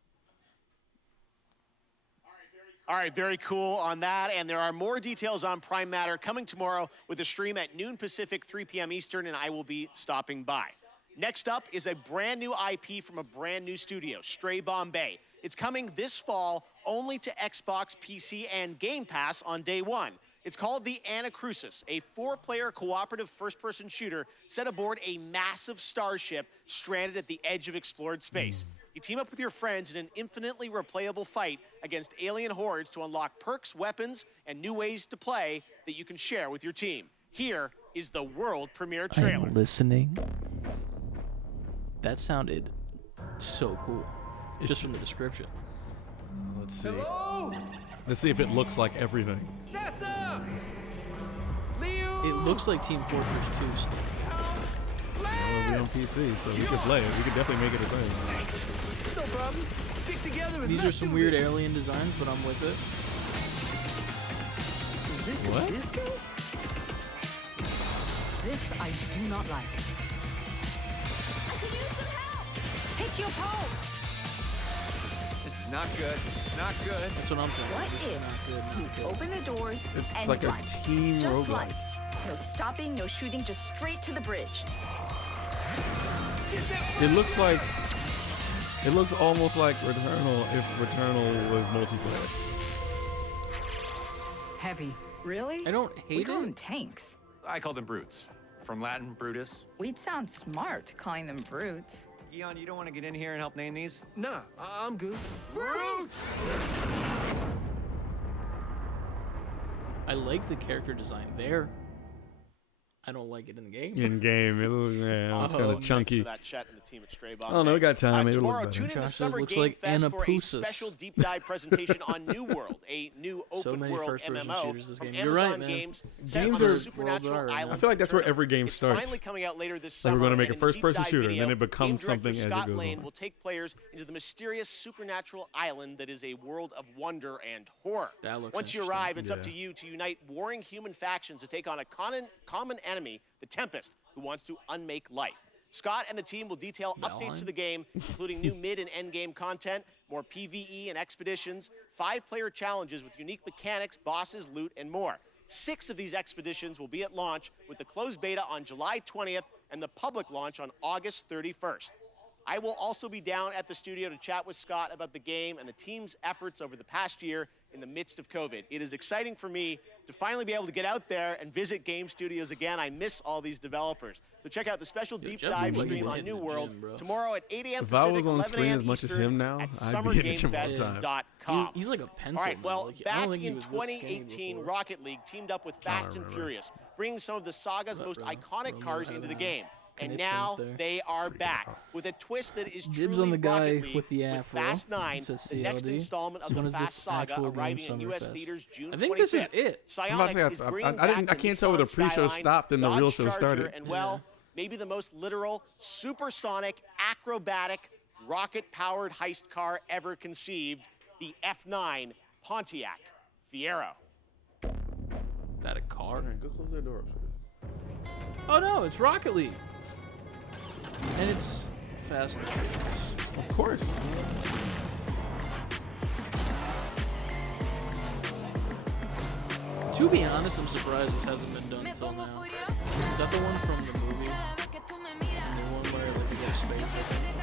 All right, very cool on that. And there are more details on Prime Matter coming tomorrow with a stream at noon Pacific, 3 p.m. Eastern, and I will be stopping by. Next up is a brand new IP from a brand new studio, Stray Bombay. It's coming this fall only to Xbox, PC, and Game Pass on day one. It's called The Anacrusis, a 4-player cooperative first-person shooter set aboard a massive starship stranded at the edge of explored space. You team up with your friends in an infinitely replayable fight against alien hordes to unlock perks, weapons, and new ways to play that you can share with your team. Here is the world premiere trailer. I'm listening. That sounded so cool. Just from the description. Let's see. Let's see if it looks like everything. It looks like Team Fortress 2 still. It'll be on PC, so we could play it. We could definitely make it a thing. Thanks. No problem. Stick together and These are let's some do weird this. alien designs, but I'm with it. Is this What? a disco? This I do not like. I can use some help. Hit your pulse. This is not good. This is not good. That's what I'm thinking. What This is if not good, not you good. open the doors It's and like run? a team Just roguelike. run. No stopping, no shooting, just straight to the bridge. It looks like. It looks almost like Returnal if Returnal was multiplayer. Heavy. Really? I don't We hate call them it. tanks. I call them brutes. From Latin, Brutus. We'd sound smart calling them brutes. Eon, you don't want to get in here and help name these? Nah, I'm good. Brute! I like the character design there. I don't like it in the game. In game, it looks it's kind of chunky. For that Chet and the team at Stray Oh no, we got time. It'll Tomorrow, look tune better. in to Josh says Summer looks Game like Fest for a Anapusis. special deep dive presentation on New World, a new So open many world first-person MMO shooters this from game. You're right, Amazon man. Games. Games set on are- a supernatural worlds are, island. I feel like that's where every game It's starts. finally coming out later this Like summer. we're gonna make and a in the deep first-person dive shooter, and video, then it becomes game director something as it Scott goes Lane on. will take players into the mysterious supernatural island that is a world of wonder and horror. That looks Once you interesting. arrive, it's up to Yeah. you to unite warring human factions to take on a common enemy, the Tempest, who wants to unmake life. Scott and the team will detail updates to the game, including new mid and end game content, more PvE and expeditions, 5-player challenges with unique mechanics, bosses, loot, and more. 6 of these expeditions will be at launch, with the closed beta on July 20th and the public launch on August 31st. I will also be down at the studio to chat with Scott about the game and the team's efforts over the past year in the midst of COVID. It is exciting for me to finally be able to get out there and visit game studios again. I miss all these developers. So check out the special deep Jeff dive looks like stream he on hit New the World gym, bro. tomorrow at 8 a.m. If I was Pacific, on 11 screen a.m. as much as Eastern him now, at I'd be hitting the gym all the time. summergamefest.com. He's like a pencil. All right, well, now. Like, I back don't think he in was this skinny 2018, before. Rocket League teamed up with Fast and remember. Furious, bringing some of the saga's most iconic Romeo cars had into the a game. And connection now up there. they are back with a twist that is Dibs truly on the guy Rocket League with the afro. Fast 9, It says the next CLD. installment of So when the is Fast this Saga, actual game arriving in U.S. Summerfest? theaters June 25th. I think this is it. I'm about to say, Psyonix is bringing I back can't tell where the Nissan pre-show Skyline, stopped and the real Dodge show Charger, started. And well, maybe the most literal, supersonic, acrobatic, rocket-powered heist car ever conceived, the F9 Pontiac Fiero. That a car? Go close that door. Oh no, it's Rocket League. And it's Fast and Furious. Of course. To be honest, I'm surprised this hasn't been done until now. Is that the one from the movie? And the one where like, they go to space, I think?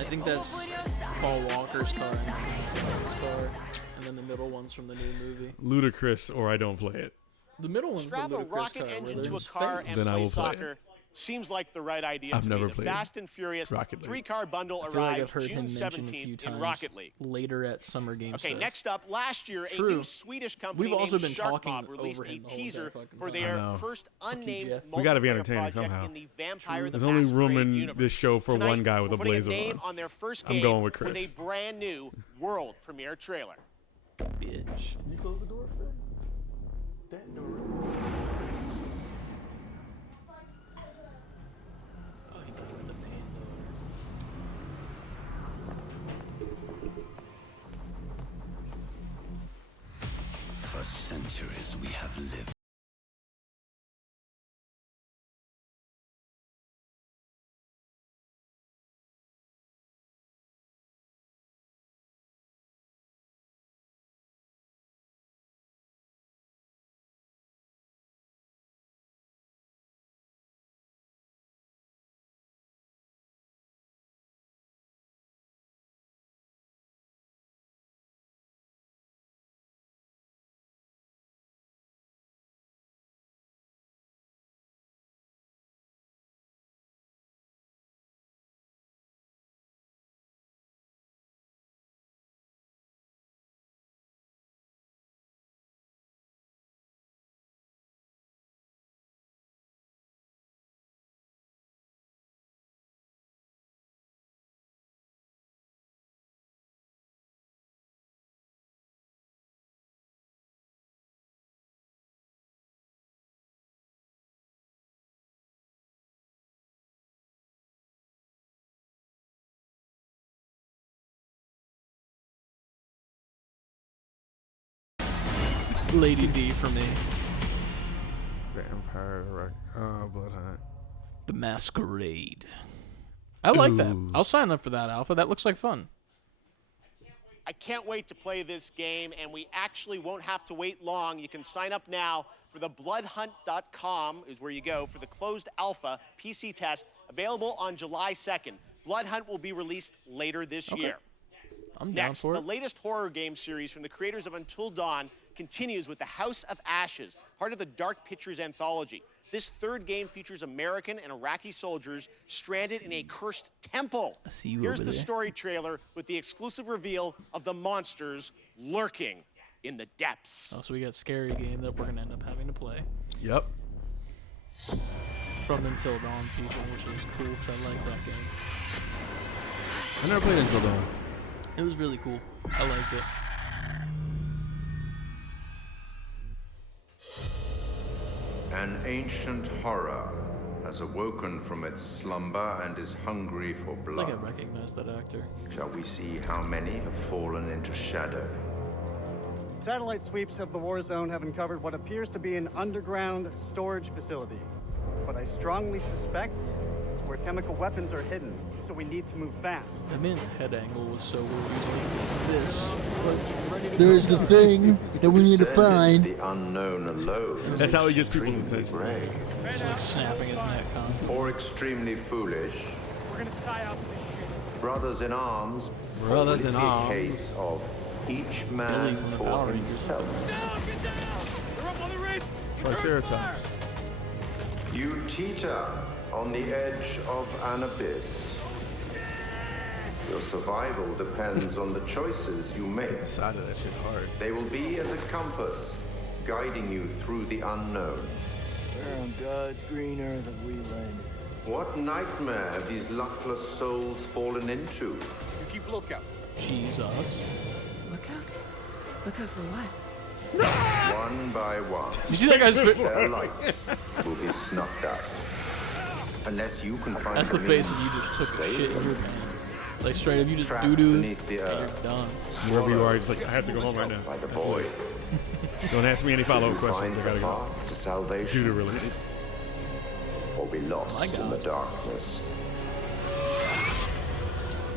I think that's Paul Walker's car and Mark's car. And then the middle one's from the new movie. Ludicrous, or I don't play it. The middle one's Strap the a ludicrous rocket car, where engine they're to in a car space. and Then I play will play it. soccer. Seems like the right idea I've to never me. The played Fast and Furious Rocket League. 3-car bundle I feel like I've arrives heard June him mention a few 17th times in Rocket League. later at Summer Game Okay, Fest. next up, last year, True. a new Swedish company We've also named been talking Sharkmob released over a him the whole teaser fucking for time. their I know. first unnamed Jeff. We gotta be multiplayer entertaining project somehow. in the Vampire the There's only room Masquerade in universe. this show for Tonight, one guy with we're a putting blazer name on. on their first I'm game going with with Chris. a brand new world premiere trailer. Bitch. You close the door first? That door. Oh, he put it in the pan, For centuries we have lived. Lady D for me. Vampire, Blood Hunt. The Masquerade. I like that. Ooh. I'll sign up for that, Alpha. That looks like fun. I can't wait to play this game, and we actually won't have to wait long. You can sign up now for the bloodhunt.com is where you go for the closed alpha PC test, available on July 2nd. Blood Hunt will be released later this year. I'm down Next, for the it. latest horror game series from the creators of Until Dawn continues with The House of Ashes, part of the Dark Pictures anthology. This third game features American and Iraqi soldiers stranded in a cursed temple. Here's the story trailer with the exclusive reveal of the monsters lurking in the depths. Oh, so we got Scary Game that we're going to end up having to play. Yep. From Until Dawn people, which is cool because I like that game. I never played Until Dawn. It was really cool. I liked it. An ancient horror has awoken from its slumber and is hungry for blood. I think I recognize that actor. Shall we see how many have fallen into shadow? Satellite sweeps of the war zone have uncovered what appears to be an underground storage facility. But I strongly suspect it's where chemical weapons are hidden, so we need to move fast. That man's head angle was so weird. He's like this. There's the thing that we need to find. The unknown alone. That's how he gets people's attention. Brave. He's like snapping his neck constantly. Or extremely foolish. We're gonna psy out this shit. Brothers in arms. Brothers Or would it in be arms. A case of each man from the for Power Rangers. himself. Triceratops. You teeter on the edge of an abyss. Your survival depends on the choices you make. Side of that shit hard. They will be as a compass, guiding you through the unknown. Where on God's green earth have we landed? What nightmare have these luckless souls fallen into? You keep lookout. Jesus. Look out. Look out for what? One by one, You see that guy's face? their lights will be snuffed out. Unless you can find That's the a face means of you just to took save shit in them. your pants. Like straight up, you just Trapped doo-doo, and beneath the you're earth. done. Wherever you are, just like, I have to go home right now. By the void. Don't ask me any follow-up Find questions. I the gotta go. path to salvation. Doo-doo related. Or be My lost in God. the darkness.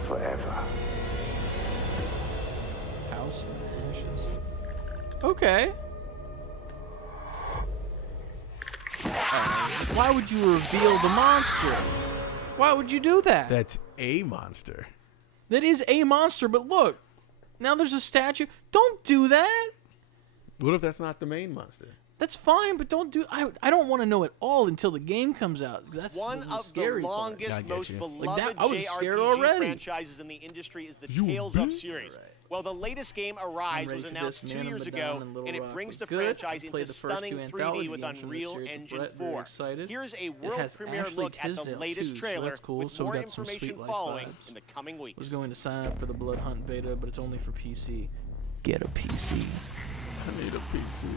Forever. House of Ashes. Okay. Why would you reveal the monster? Why would you do that? That's a monster. That is a monster, but look. Now there's a statue. Don't do that. What if that's not the main monster? That's fine, but don't do. I don't want to know it all until the game comes out. That's One the of the scary part. longest, most beloved Like that, I was scared JRPG already. franchises in the industry is the Tales of series. Well, the latest game, Arise, was announced 2 years ago, and it brings the franchise into stunning 3D with Unreal Engine 4. Here's a world premiere look at the latest trailer with more information following in the coming weeks. Was going to sign up for the Blood Hunt beta, but it's only for PC. Get a PC. I need a PC.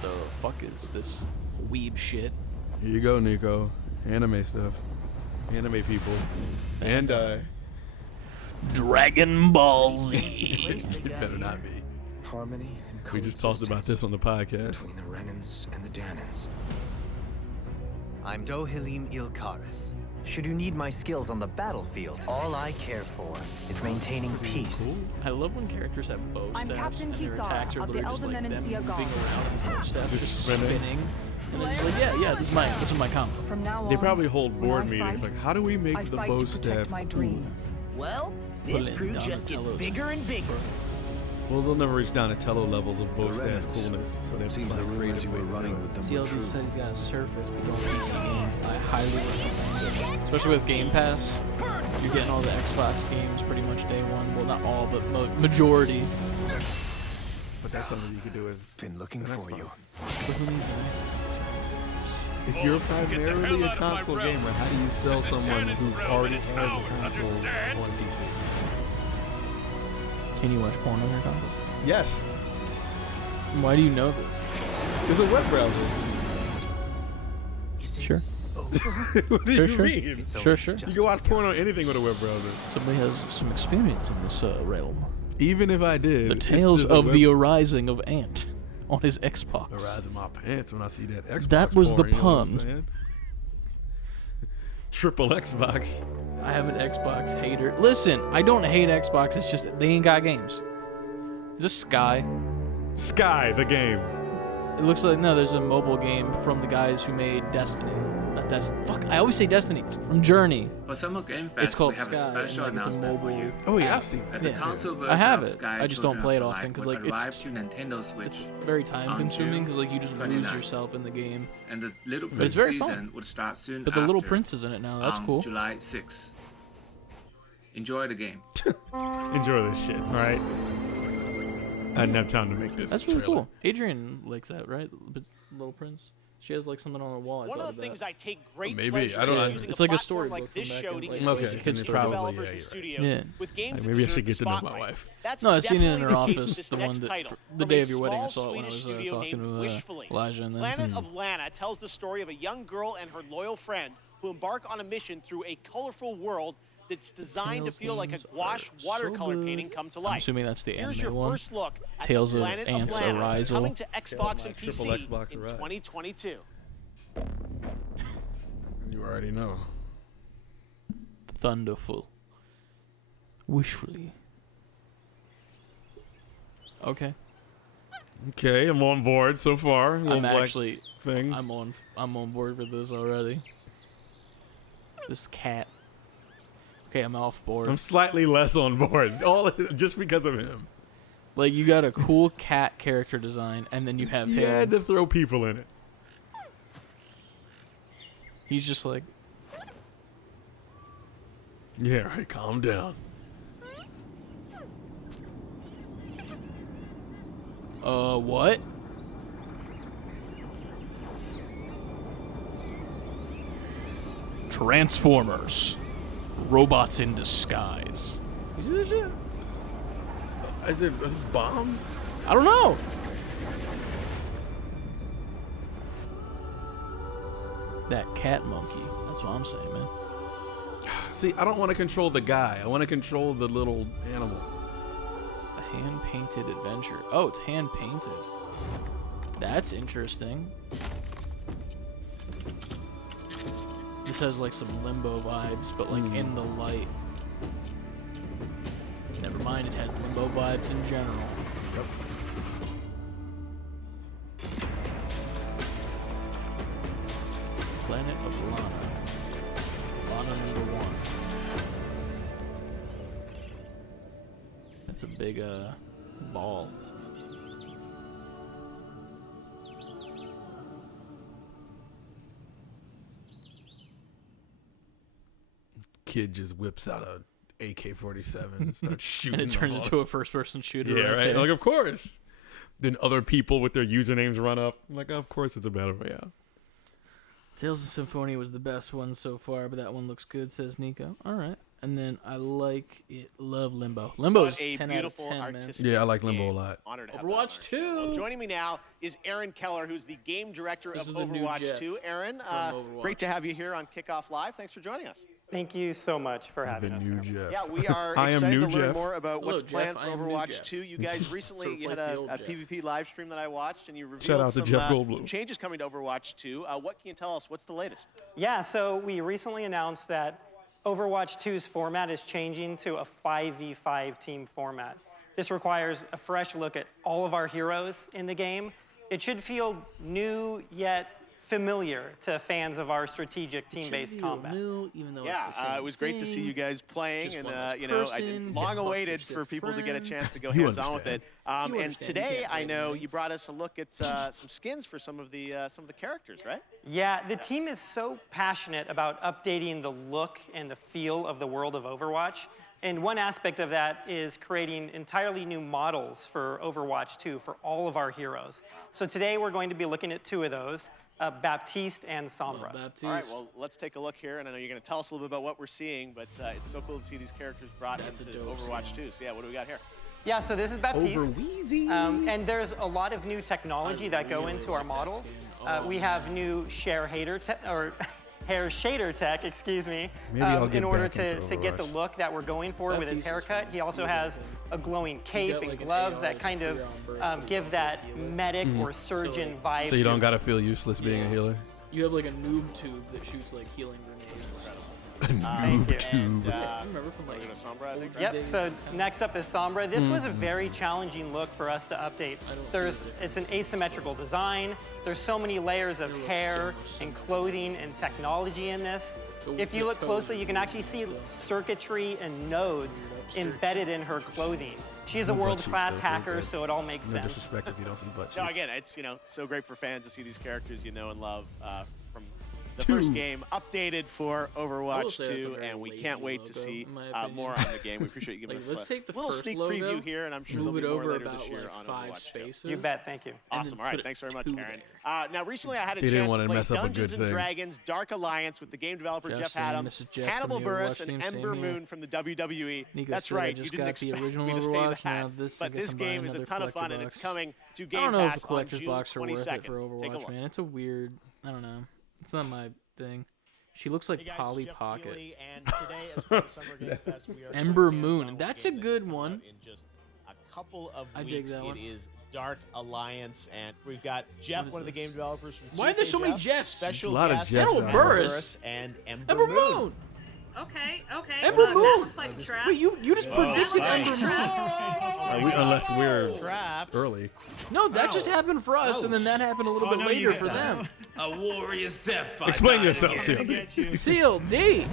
The fuck is this weeb shit? Here you go, Nico. Anime stuff. Anime people. And Dragon Ball Z. It better not be. Harmony and We just talked about this on the podcast. between the Renans and the Danans. I'm Dohalim Ilkaris. Should you need my skills on the battlefield, all I care for is maintaining peace. I love when characters have bow I'm staffs Captain and their Kisara attacks are of the literally just like Elder them Menancia moving Guard. around and bow staff Just just spinning. spinning. And then it's like, yeah, this is my combo. From now They on, probably hold when board I meetings. fight, Like, how do we make I the fight bow to protect staff my cool? dream. Well, Put this it crew in just gets Donatello's. bigger and bigger. Well, they'll never reach Donatello levels of bow The staff Renans. coolness. So they Seems the rumors you were running with them were CLD true. said he's got a Surface, but don't PC game. I highly recommend it. Especially with Game Pass. You're getting all the Xbox games pretty much day one. Well, not all, but majority. But that's something you could do with. Been looking for you. If you're primarily a console gamer, how do you sell someone who already has a console on PC? Can you watch porn on your console? Yes. Why do you know this? It's a web browser. Sure. What do you Sure. mean? Sure. You can watch porn on anything with a web browser. Somebody has some experience in this realm. Even if I did. The it's Tales just a of web- the Arising of Ant on his Xbox. Arising my pants when I see that Xbox. That was porn, the you know what I'm pun. saying? Triple Xbox. I have an Xbox hater. Listen, I don't hate Xbox. It's just they ain't got games. Is this Sky? Sky, the game. It looks like no. There's a mobile game from the guys who made Destiny. That's not Destiny. Fuck, I always say Destiny. From Journey. For Summer Game Fest, It's called we have Sky, a special and, like, it's a announcement for mobile you. Oh, yeah, app. I've seen that. That the console version I have of it. Sky I just don't Children play it of the often Light because will like arrive it's to Nintendo Switch very time on consuming June because like you just lose 29th. yourself in the game. And the Little But it's Prince very fun. season would start soon But the Little after, Prince is in it now. That's on cool. July 6th. Enjoy the game. Enjoy this shit, all right? I didn't have time to make this. That's really trailer. cool. Adrian likes that, right? But Little Prince. She has like something on her wall. One of the things I take great Maybe. pleasure I don't in know. using It's a like a platform storybook like this from back show in, to like, introduce Okay, kids' new story. developers Probably, and yeah, studios you're right. with games Maybe I that should deserve get to know my spotlight. wife. That's No, I seen it in definitely her the case with office. this The next one that title the from day a of your wedding. I small saw it when I Swedish was studio talking named to Wishfully. Elijah and then. Planet of Lana tells the story of a young girl and her loyal friend who embark on a mission through a colorful world that's designed to feel like a gouache watercolor painting come to life. I'm assuming that's the Here's anime your one. first look at Tales the of Planet Ants Lana, Arisal. coming to Xbox and Triple PC Xbox in Arise. 2022. You already know. Thunderful. Wishfully. Okay. Okay, I'm on board so far. Little I'm black actually thing. I'm on board with this already. This cat. Okay, I'm off board. I'm slightly less on board, all just because of him. Like you got a cool cat character design, and then you have You had him. to throw people in it. He's just like, Yeah, right. Calm down. what? Transformers. Robots in disguise. You see this shit? Are these bombs? I don't know. That cat monkey. That's what I'm saying, man. See, I don't want to control the guy. I want to control the little animal. A hand-painted adventure. Oh, it's hand-painted. That's interesting. This has like some Limbo vibes, but like in the light. Never mind, it has Limbo vibes in general. Yep. Planet of Lana. Lana #1. That's a big ball. Kid just whips out a AK-47 and starts shooting. And it turns into a first-person shooter. Yeah, right. there. Like, of course. Then other people with their usernames run up. I'm like, of course it's a battle royale. Tales of Symphonia was the best one so far, but that one looks good, says Nico. All right. And then I like it. Love Limbo. Limbo is 10 out of 10, man. Yeah, I like Limbo a lot. Honored to have Overwatch that on our show. 2. Well, joining me now is Aaron Keller, who's the game director This of is the new Overwatch Jeff 2. Aaron, from Overwatch. great to have you here on Kickoff Live. Thanks for joining us. Thank you so much for having us. New Jeff. Yeah, we are I am excited new to learn Jeff. more about Hello, what's Jeff. planned I for am new Overwatch Jeff. 2. You guys recently To you had replace a the old Jeff. PvP live stream that I watched, and you revealed Shout out to Jeff Goldblum. some changes coming to Overwatch 2. What can you tell us? What's the latest? Yeah, so we recently announced that Overwatch 2's format is changing to a 5v5 team format. This requires a fresh look at all of our heroes in the game. It should feel new yet familiar to fans of our strategic team-based combat. Even though it's the same it was great to see you guys playing, Just and one less you know, I person, long get awaited fucked for your people to get a friend. chance to go You hands-on with it. understand. And understand. You today, can't I blame know me. you brought us a look at some skins for some of the characters, right? Yeah, the team is so passionate about updating the look and the feel of the world of Overwatch. And one aspect of that is creating entirely new models for Overwatch 2 for all of our heroes. So today we're going to be looking at two of those, Baptiste and Sombra. All right, well, let's take a look here, and I know you're going to tell us a little bit about what we're seeing, but it's so cool to see these characters brought into Overwatch 2. So yeah, what do we got here? Yeah, so this is Baptiste. Over Wheezy. And there's a lot of new technology that go into our models. We have new hair shader tech, excuse me, Maybe I'll get in order back into to get the Overwatch. look that we're going for with his Baptiste is haircut. fun. He also has a glowing cape got, and like, an gloves AR that kind of burst give that medic or surgeon vibe. So you don't to got to feel useless being a healer? You have like a noob tube that shoots like healing grenades. Thank you. And remember from like Sombra, I think. Right? Yep, so next up is Sombra. This was a very challenging look for us to update. It's an asymmetrical design. There's so many layers of hair and clothing and technology in this. If you look closely, you can actually see circuitry and nodes embedded in her clothing. She's a world-class hacker, so it all makes No sense. disrespect if you don't see butt cheeks. No, again, it's so great for fans to see these characters you know and love from the first game updated for Overwatch 2, and we can't wait to see more on the game. We appreciate you giving us let's take the little first sneak logo, preview here, and I'm sure there'll move be it more over later about this year like on 5 Overwatch 2. spaces. You bet, thank you. Awesome. All right, thanks very much, Karen. Now, recently I had a He didn't chance want to to play mess up a Dungeons good and thing. Dragons Dark Alliance with the game developer Jeff Jeff saying, Haddam, this is Jeff Hannibal from the Buress, Overwatch and team, same Ember here. Moon from the WWE. Nico That's said, right, I you just didn't got the expect original me to say Overwatch, that. now this, I But guess this I'm buying game is a another ton of fun, collector and it's box. coming to I Game don't know if Pass the on collector's June box are worth 22nd. it for Take a Overwatch, look. man. It's a weird, I don't know. It's not my thing. She looks like Hey guys, Polly it's Jeff Pocket. Keighley, and today, as part of Summer Game Fest, we are Ember hands-on Moon. with That's a a game good coming one. out in just a couple of I dig weeks. that one. It is Dark Alliance, and we've got Jeff, What is one of the this? game developers from Why are there 2K so many Jeff, Jeffs? Special A lot of guest, Jeffs Hannibal out Buress. and Ember Moon. Okay, okay. Ember That Moon. looks like a trap. Wait, you just predicted That Ember looks like a Moon. trap. Unless we're Traps. early. No, that just happened for us, and then that happened a little bit later for them. A warrior's death fight. Explain yourself, Seal. Seal D.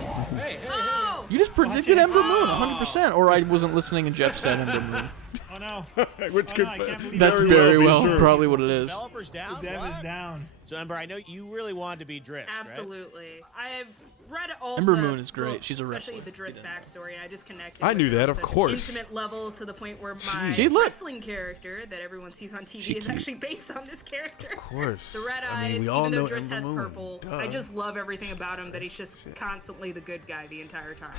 Oh! You just predicted Ember Moon 100%, or I wasn't listening and Jeff said Ember Moon. Oh no. Which Oh, could no, I can't believe That's it. very be well true. probably what it is. Developers down. The dev What? is down. So Ember, I know you really wanted to be Driss, right? Absolutely. I've read all Ember the Moon is great. books, She's a especially wrestler. the Driss backstory, and I just connected. I with knew her that, on of such an course. Intimate level to the point where my See, look. wrestling character that everyone sees on TV She is cute. actually based on this character. Of course. The red I mean, eyes, we all even though know Driss Ember has Moon. purple. Duh. I just love everything about him. That he's just constantly the good guy the entire time.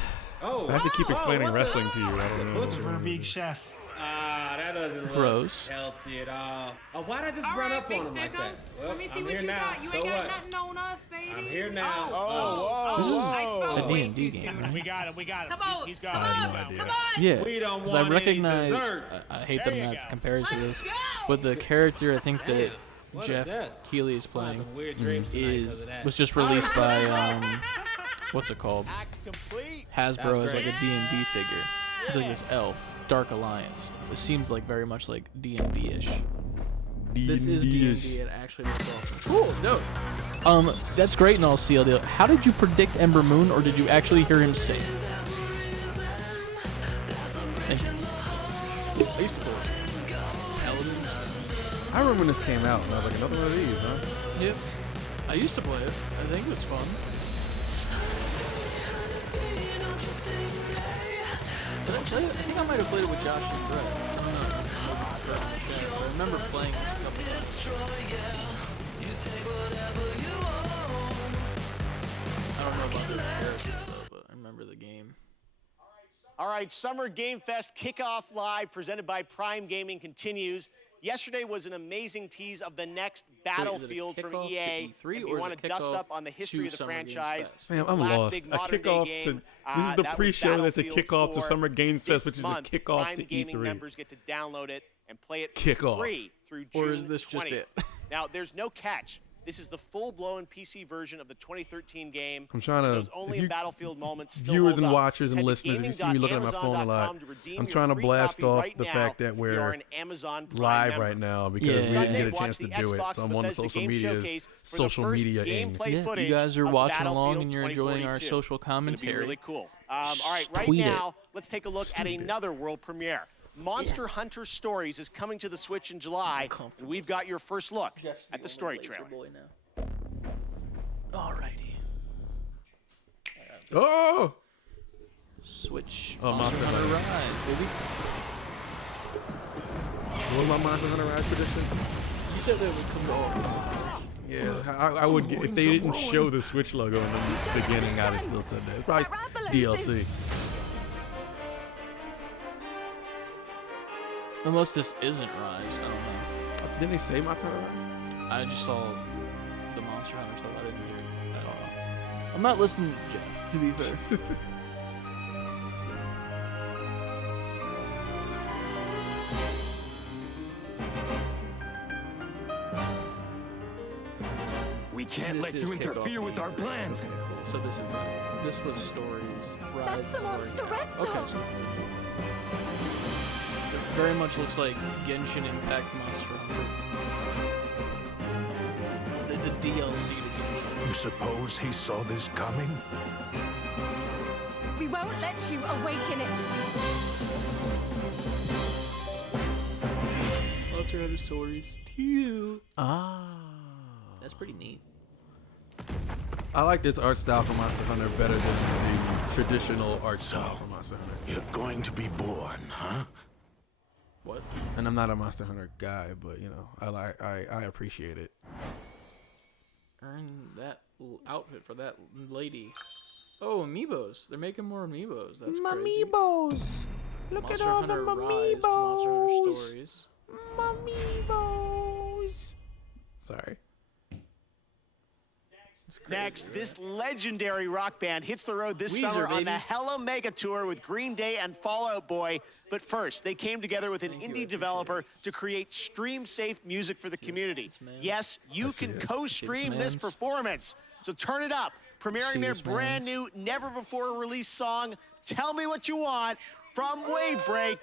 Oh, I have to keep explaining what the- wrestling to you. I don't know. For a big chef. That doesn't look Gross. healthy at all. Oh, why'd I just All run right, up big on him like that? thickums. Well, Let me see I'm what here you now. got. You So ain't got what? nothing on us, baby. I'm here now. This is I spoke a way D&D too game, soon. right? We got him. We got him. Come on, He's come got on, him. come on. Yeah, We don't because I want any recognize. dessert. I hate that There I'm you not go. compared to this, Let's go. but the character I think that what a Jeff death. Keighley is I'll have playing some weird dreams tonight 'cause is of that. was just released by what's it called? Act complete. Hasbro as great. like a D&D figure. It's like this elf, Dark Alliance. It seems like very much like D&D-ish. This is D&D. It actually looks awesome. Cool, dope. That's great and all, CLD. How did you predict Ember Moon, or did you actually hear him sing? Thank you. I used to play Elements. I remember when this came out, and I was like, another one of these, huh? Yep. I used to play it. I think it was fun. Did I play it? I think I might have played it with Josh and Brett. I don't know. I remember playing this a couple times. I don't know about the characters though, but I remember the game. All right, Summer Game Fest kickoff live presented by Prime Gaming continues. Yesterday was an amazing tease of the next Battlefield from kickoff to EA. E3, If or you is want it to dust kickoff up on the history of to the Summer Games franchise, Fest? Man, it's the I'm last lost. big A modern day kickoff game. to this is the That was pre-show. That's a Battlefield kickoff to 4. Summer Games This Fest, which is a month, kickoff Prime to Gaming E3. members get to download it and play it for Kickoff. free through June Or is this just 20th. it? Now, there's no catch. This is the full-blown PC version of the 2013 game. I'm trying to. Those only if you- in Battlefield moments still viewers hold and up. watchers and Head to listeners, if you see me looking at my phone a lot, gaming.amazon.com to redeem I'm your trying to free blast copy off right the now fact that if you we're are an Amazon Prime live member. right now Yeah. because we didn't Sunday, get a watch chance to the do it. Xbox So I'm on the Bethesda social Game medias, Showcase for the social first media gameplay Yeah, footage you guys are of watching along Battlefield and you're enjoying our 2042. social It's gonna commentary. be really cool. All right, right Tweet it. now, let's take a look at another world premiere. Monster Hunter Stories is coming to the Switch in July, and we've got your first look at the story trailer. Alrighty. Oh! Switch. Oh, Monster Hunter. Rise, baby. What was my Monster Hunter Rise prediction? You said that would come to Yeah, I would get, if they didn't show the Switch logo in the beginning, I would still said that. It's probably DLC. Unless this isn't Rise, I don't know. Didn't they say Monster Hunter Rise? I just saw the Monster Hunter stuff. I didn't hear it at all. I'm not listening to Jeff, to be fair. We can't let is you kicked off interfere with our teaser. plans. Okay, cool. So this was stories. That's the monster red Okay, so this is it very much looks like Genshin Impact Monster Hunter. It's a DLC to Genshin. You suppose he saw this coming? We won't let you awaken it. Monster Hunter stories to you. Ah. That's pretty neat. I like this art style for Monster Hunter better than the traditional art style for Monster Hunter. You're going to be born, huh? What? And I'm not a Monster Hunter guy, but you know, I appreciate it. Earn that outfit for that lady. Oh, amiibos. They're making more amiibos. That's crazy. Amiibos. Look Monster at all Hunter the Rise to Monster Hunter amiibos. Stories. Amiibos. Sorry. Next, this legendary rock band hits the road this Weezer, summer on baby. the Hella Mega Tour with Green Day and Fall Out Boy. But first, they came together with an indie developer to create stream-safe music for the community. Yes, you can co-stream this performance. So turn it up, premiering their brand new, never-before-released song, Tell Me What You Want, from Wavebreak.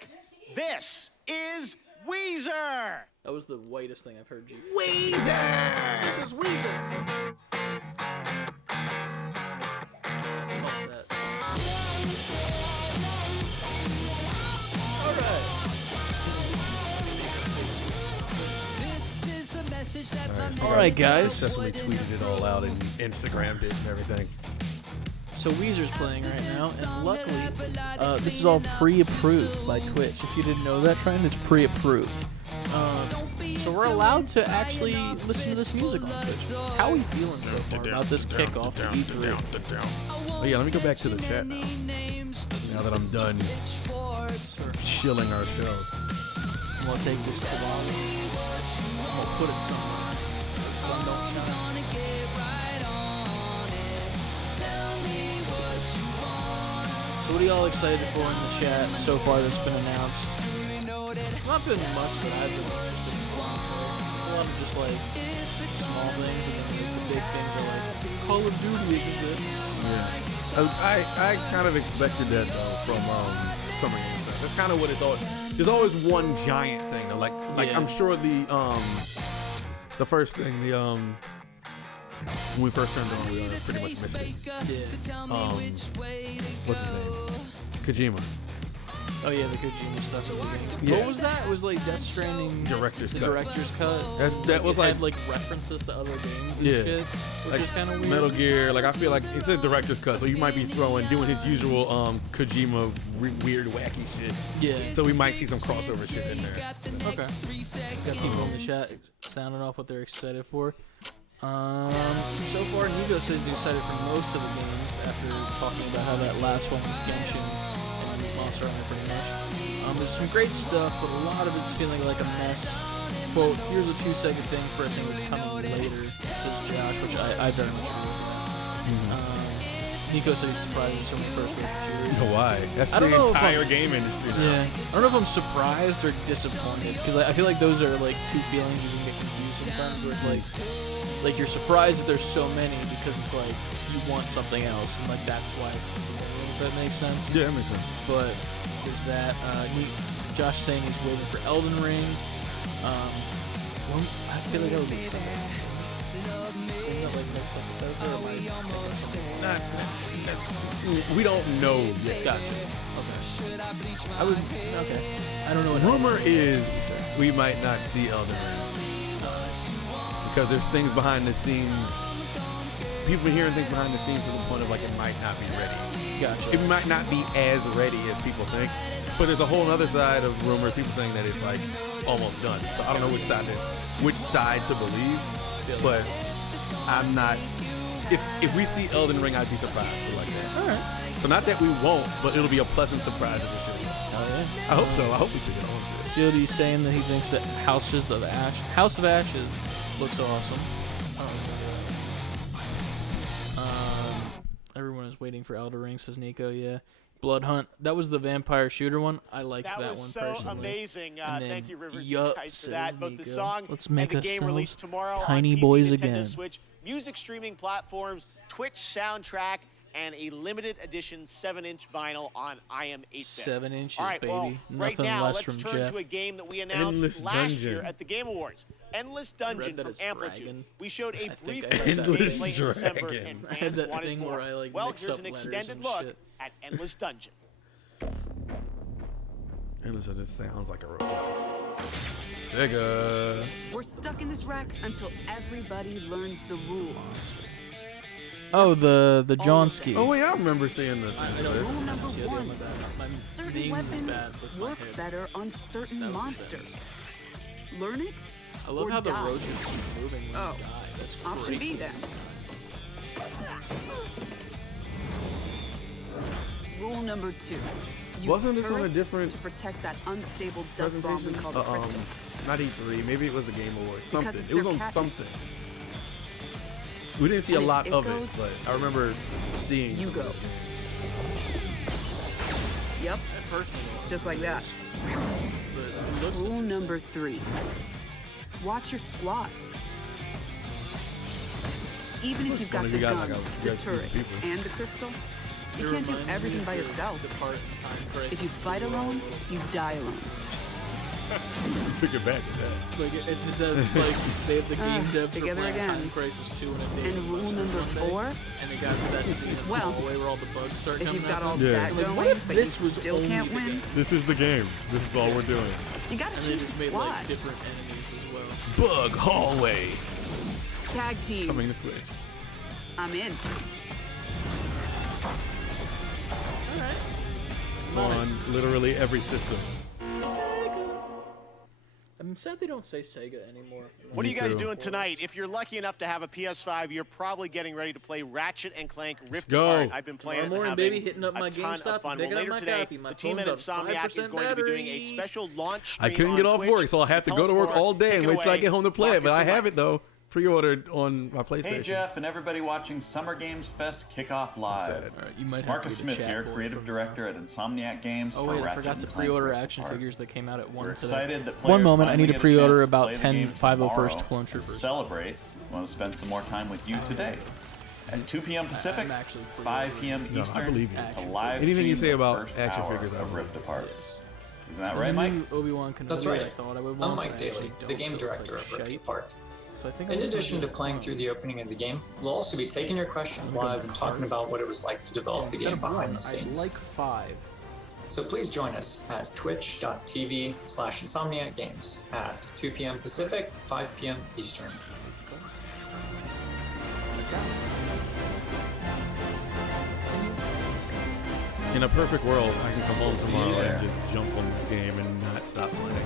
This is Weezer. That was the whitest thing I've heard you. Weezer! This is Weezer! All right, guys. Successfully tweeted it all out and Instagrammed it and everything. So Weezer's playing right now, and luckily, this is all pre-approved by Twitch. If you didn't know that, Trent, it's pre-approved. So we're allowed to actually listen to this music on Twitch. How are we feeling so far about this kickoff to E3? Oh yeah, let me go back to the chat now. Now that I'm done shilling our show. I'm gonna take this along. I'm gonna put it somewhere. Sun don't shine. So what are y'all excited for in the chat so far that's been announced? Not been much that I've been interested in. A lot of just like small things, and then the big things are like Call of Duty exists. Yeah. I kind of expected that though from Summer Game Fest. That's kind of what it's always. There's always one giant thing. Though. Like Yeah. I'm sure the first thing when we first turned on, we pretty much missed it. Yeah. What's his name? Kojima. Oh yeah, the Kojima stuff. Yeah. What was that? It was like Death Stranding. Director's the cut. Director's cut. That was it like had like references to other games and yeah, shit, which like is kind of weird. Metal Gear. Like I feel like it's a director's cut, so you might be doing his usual Kojima weird wacky shit. Yeah. So we might see some crossover shit in there. Okay. Got people in the chat sounding off what they're excited for. So far, Nigo says he's excited for most of the games after talking about how that last one was Genshin and Monster Hunter pretty much. There's some great stuff, but a lot of it's feeling like a mess. Quote, here's a 2-second thing for a thing that's coming later, says Josh, which I very much agree with. Nico said he's surprised with so many first-person shooters. Why? That's the entire game industry now. Yeah. I don't know if I'm surprised or disappointed, because I feel like those are like two feelings you can get confused sometimes, where it's like you're surprised that there's so many because it's like you want something else, and like that's why it's so many, if that makes sense. Yeah, that makes sense. But there's that. Josh saying he's waiting for Elden Ring. I feel like that would be Sunday. Isn't that like next episode, or am I thinking something? We don't know yet. Gotcha. Okay. I don't know what Rumor is we might not see Elden Ring. Because there's things behind the scenes. People are hearing things behind the scenes to the point of like it might not be ready. Gotcha. It might not be as ready as people think. But there's a whole other side of rumor, people saying that it's like almost done. So I don't know which side to believe. But I'm not. If we see Elden Ring, I'd be surprised. Like that. All right. So not that we won't, but it'll be a pleasant surprise if we see it. Oh, yeah. I hope so. I hope we see it. I want to see it. COD's saying that he thinks that House of Ashes looks awesome. Everyone is waiting for Elden Ring, says Nico. Yeah, Blood Hunt. That was the vampire shooter one. I liked that, was one so personally. amazing. And then, Thank you, Rivers yup, and Kites, for says that. Both the Nico. song Let's and make the game ourselves released tomorrow tiny on PC, boys Nintendo again. Switch, music streaming platforms, Twitch soundtrack, and a limited edition 7-inch vinyl on IM 8-bit. 7 inches, All right, baby. well, right Nothing now, less let's from turn Jeff. to a game that we announced Endless last Dungeon. year at the Game Awards. Endless Dungeon that from as Amplitude. Dragon. We showed a I brief think I glimpse of Endless gameplay in December, Dragon. and I had fans that wanted thing more. where I, like, Well, mix here's up an letters extended and look shit. at Endless Dungeon. Endless Dungeon sounds like a robot. Sega. We're stuck in this wreck until everybody learns the rules. Oh, the Johnski. Oh wait, I remember seeing the. I know. Rule number Yeah, one. my Certain name is weapons bad with my work head. better on certain That was monsters. Learn it I love or how the die. roaches keep moving when Oh, you die. That's option great. B then. Rule number 2. Use Wasn't this on a turrets different to protect that unstable dust bomb we presentation? call the crystal? Not E3. Maybe it was the Game Awards. Because Something. it's It was their on patent. something. We didn't see a And if lot it of goes, it, but I remember seeing. You some go. of this. Yep, just like that. Rule number 3. Watch your squad. Even if you've got funny the we got, like, guns, a- the we got turrets, people. and the crystal, you It can't do reminds me everything of by the yourself. part in Time Crisis. If you fight alone, you die alone. Took it back to that. Like it's just that, like they have the game devs for together playing again. Time Crisis 2 and a day. And rule number 4, And they got that scene in the Well, hallway where all the bugs start if coming you've got at all them. that Like, going, what if but this you was still only can't the win, game? This is the game. This is all we're doing. you gotta And they choose just a made squad. like different enemies as well. Bug hallway. Tag team. Coming to Switch. I'm in. On literally every system. I'm sad they don't say Sega anymore. What are you guys too. doing tonight? If you're lucky enough to have a PS5, you're probably getting ready to play Ratchet and Clank Rift go. Apart. I've been playing it Tomorrow and morning, having baby, hitting up my a ton GameStop of fun. and Well, picking up later my today, copy. My the team at phone's on Insomniac is 5% going to be doing a battery. special launch I stream couldn't on get off Twitch. work, so I'll have to Tell go us to work more. all day Take and it wait till I away, get home to play it. But I Marcus have it though, pre-ordered on my PlayStation. Hey Jeff and everybody watching Summer Games Fest Kickoff Live. Alright, you might have Marcus to get a Smith chat here, board creative from- director at Insomniac Games Oh for wait, I Ratchet forgot to and Clank pre-order Rift action Apart. figures that came out at 1 We're today. excited that One players moment, I finally need to get a pre-order chance to about play the 10 game 501st tomorrow. Clone To Troopers. celebrate, we want to spend some more time with you today. At 2 p.m. Pacific, I'm actually 5 p.m. No, I Eastern, believe you. a live Anything you stream say of the about first action hour figures, I of will. Rift Apart. Isn't that And right, the Mike? new Obi-Wan Kenobi That's right. I thought I would I'm want, Mike but I Daly, actually the don't, game so it's director like of Rift shite. Apart. So I think In I'm addition to gonna playing through the opening of the game, we'll also be taking your questions live and talking about what it was like to develop the Instead game of behind one, the scenes. I'd like 5. So please join us at twitch.tv/Insomniac Games at 2 p.m. Pacific, 5 p.m. Eastern. In a perfect world, I can come home See you tomorrow there. and just jump on this game and not stop playing.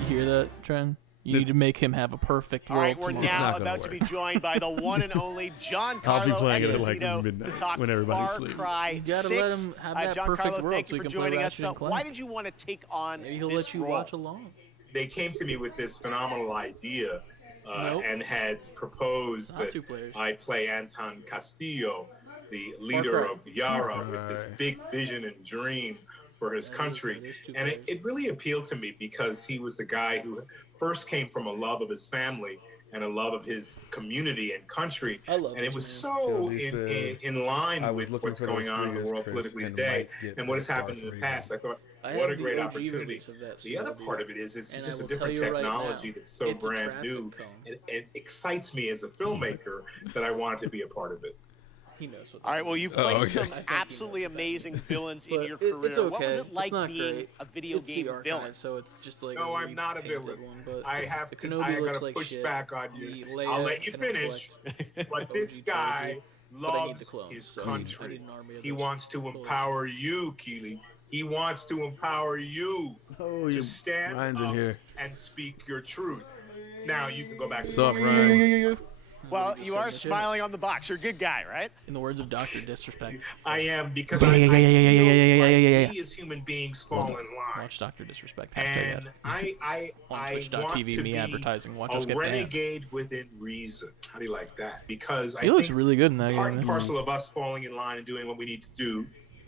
You hear that, Trent? You need to make him have a perfect All world right, we're tomorrow. now not gonna about to be work. joined by the one and only John I'll be Carlo playing it at, like, Esposito midnight to talk when everybody's Far asleep. Cry You gotta 6. let him have that John perfect Carlo, world thank so you he for can play joining us. Ratchet and So Clank. why did you want to take on Maybe he'll this let you role? watch along. They came to me with this phenomenal idea Nope. and had proposed Not that 2 players. I play Anton Castillo, the leader Cry. of Yara, Far with this Cry. big vision and dream for his country. that is 2 And players. it really appealed to me because he was a guy who first came from a love of his family and a love of his community and country. I love And it this was man. so He said, in line I was with looking what's for going those on in the figures, world Chris, politically and today Mike get and what has Darth happened in the Vader. past. I thought, I what a have the great OG opportunity. release of that The other CW, part of it is it's and I just a will tell different you right technology now, that's so it's a brand traffic new. cone. It excites me as a filmmaker that I wanted to be a part of it. He knows what. All right, well, you've Oh, played okay. some I think he absolutely knows that. amazing villains in But your it's career. okay. What was it It's like not being great. a video It's game the archive, villain? so it's just like No, a I'm not a repainted villain. One, but I have the to. Kenobi I looks gotta like push shit. back on The you. Leia I'll let you can finish. collect But OG this guy trilogy, but I need loves the clones, his so I country. need an army of He those wants to bullets. empower you, Keely. He wants to empower you Oh, to you stand Ryan's in up here. and speak your truth. Now you can go back. What's to up, Ryan? Well, you are smiling on the box. You're a good guy, right? In the words of Dr. Disrespect. I am because Yeah, I yeah, yeah, yeah, yeah, feel yeah, yeah, like yeah, yeah, yeah. we as human beings fall in line. Watch Dr. Disrespect. And I On want Twitch.tv, to me be advertising. Watch us a get banned. renegade within reason. How do you like that? Because I He looks think really good in that part game. and parcel of us falling in line and doing what we need to do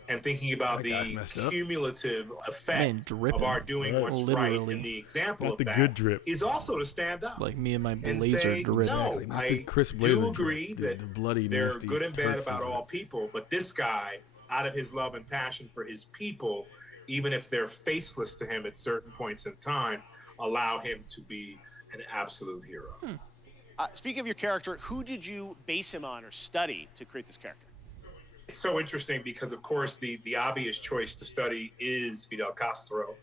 and thinking about the cumulative effect of our doing what's right. And the example of that is also to stand up. Like me and my and blazer say, drip. no, I do agree that the bloody, they're nasty, good and bad hurtful about all people, but this guy, out of his love and passion for his people, even if they're faceless to him at certain points in time, allow him to be an absolute hero. Speaking of your character, who did you base him on or study to create this character? It's so interesting because, of course, the obvious choice to study is Fidel Castro,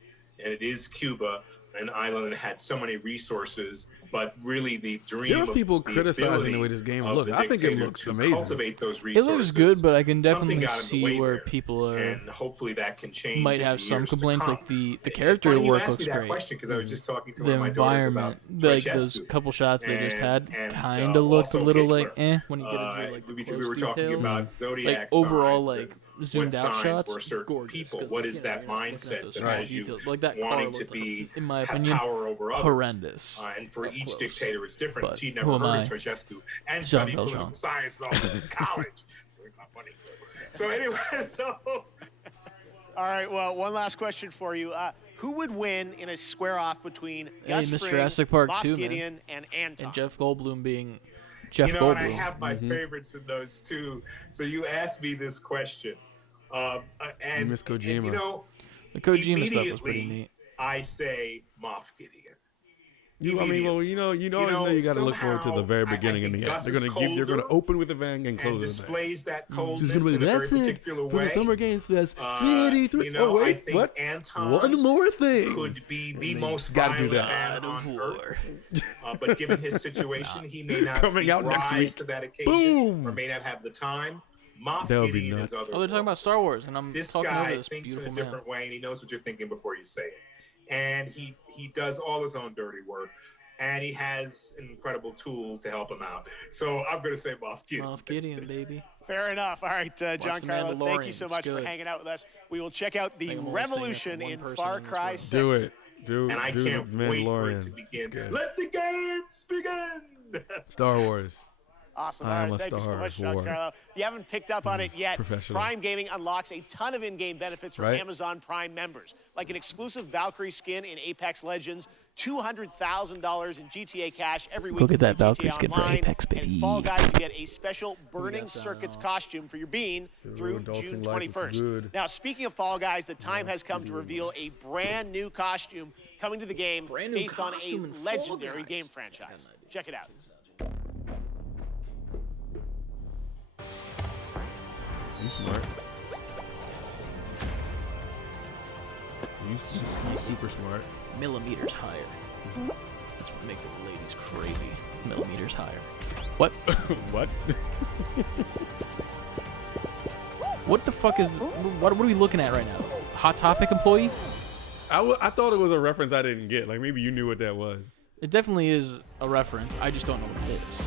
and it is Cuba, an island that had so many resources, but really the dream There are people of the criticizing the way this game looks. I think it looks amazing. Cultivate those It resources. looks good, but I can Something definitely got in the see way where there, people are and hopefully that can change. might in have the some years to complaints. come. Like the It's character funny you work asked looks me that great. question because I was just talking to The one of my daughters environment, about like those Ceausescu. couple shots they just had, And, kind of looked a also little Hitler, like when you get into like the because close we were talking details. about zodiac like overall signs like and zoomed what out signs shots, were certain gorgeous, people. 'cause, What like, is you know, that you're not looking at mindset those that small has you details. Like that car wanting to looked, be in my have opinion, power over others? horrendous. And for up each close. dictator, it's different. But She'd who never am heard I? of Ceausescu and Jean studied Valjean. political science and all this in college. Not money. So anyway, All right, well, one last question for you. Who would win in a square-off between Gus Mr. Fring, Jurassic Park Moff 2, Gideon, man. and Anton? And Jeff Goldblum being Jeff you know, Goldblum. and I have my favorites in those too. So you asked me this question, and Miss Kojima. And, you know, the Kojima stuff was pretty immediately neat. I say Moff Gideon. I mean, well, you got to look forward to the very beginning and the end. They're gonna open with a bang and close with a bang. Displays that coldness Just gonna be, in a very that's it particular for way. the Summer Games Fest. C83. You know, Oh I wait, think what? Anton One more thing. Could be the most gotta do violent that. man on Earth. But given his situation, he may not Coming out rise next week. to that occasion, Boom. or may not have the time. Moff That would be Gideon is nuts. other. Oh, they're talking about Star Wars, and I'm This talking over guy this thinks in a beautiful man. different way, and he knows what you're thinking before you say it. And he does all his own dirty work, and he has an incredible tool to help him out. So I'm going to say Moff Gideon. Moff Gideon, baby. Fair enough. All right, The Giancarlo, thank you so Mandalorian. much It's for good. hanging out with us. We will check out the I'm only saying revolution that for in one person Far in this Cry room. 6. Do it. Do And I do can't the wait for Mandalorian. it to begin. It's good. Let the games begin. Star Wars. Awesome. I All am right, a thank you so Star much, Wars. Giancarlo. If you haven't picked up on it yet, professional. Prime Gaming unlocks a ton of in-game benefits for Right. Amazon Prime members, like an exclusive Valkyrie skin in Apex Legends, $200,000 in GTA cash every week. Go get that through Valkyrie GTA skin for Online, Apex, and baby. Fall Guys, you get a special Burning got that Circuits off. costume for your bean through indulging June life is 21st. good. Now, speaking of Fall Guys, the time has come to reveal a brand new costume coming to the game Brand new based on a costume in Fall legendary Guys. game franchise. Check it out. You smart. You super smart. Millimeters higher. That's what makes the ladies crazy. Millimeters higher. What? What? What the fuck is? What are we looking at right now? Hot Topic employee? I thought it was a reference I didn't get. Like maybe you knew what that was. It definitely is a reference. I just don't know what it is.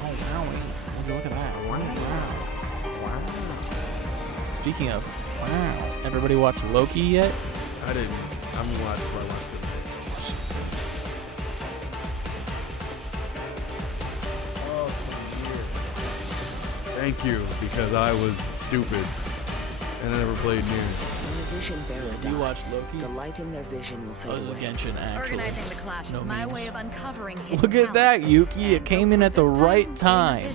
Oh wow! Would you look at that? Wow! Speaking of, wow! Everybody watch Loki yet? I didn't. I'm gonna watch it before I watched it. Thank you, because I was stupid and I never played near. When a vision bearer Do you watch dies, Loki? the light in their vision will Oh, fade this is away. Genshin, actually. Organizing the clash No is my memes. way of uncovering hidden Look at that, talents. Yuki. It came in at the right time.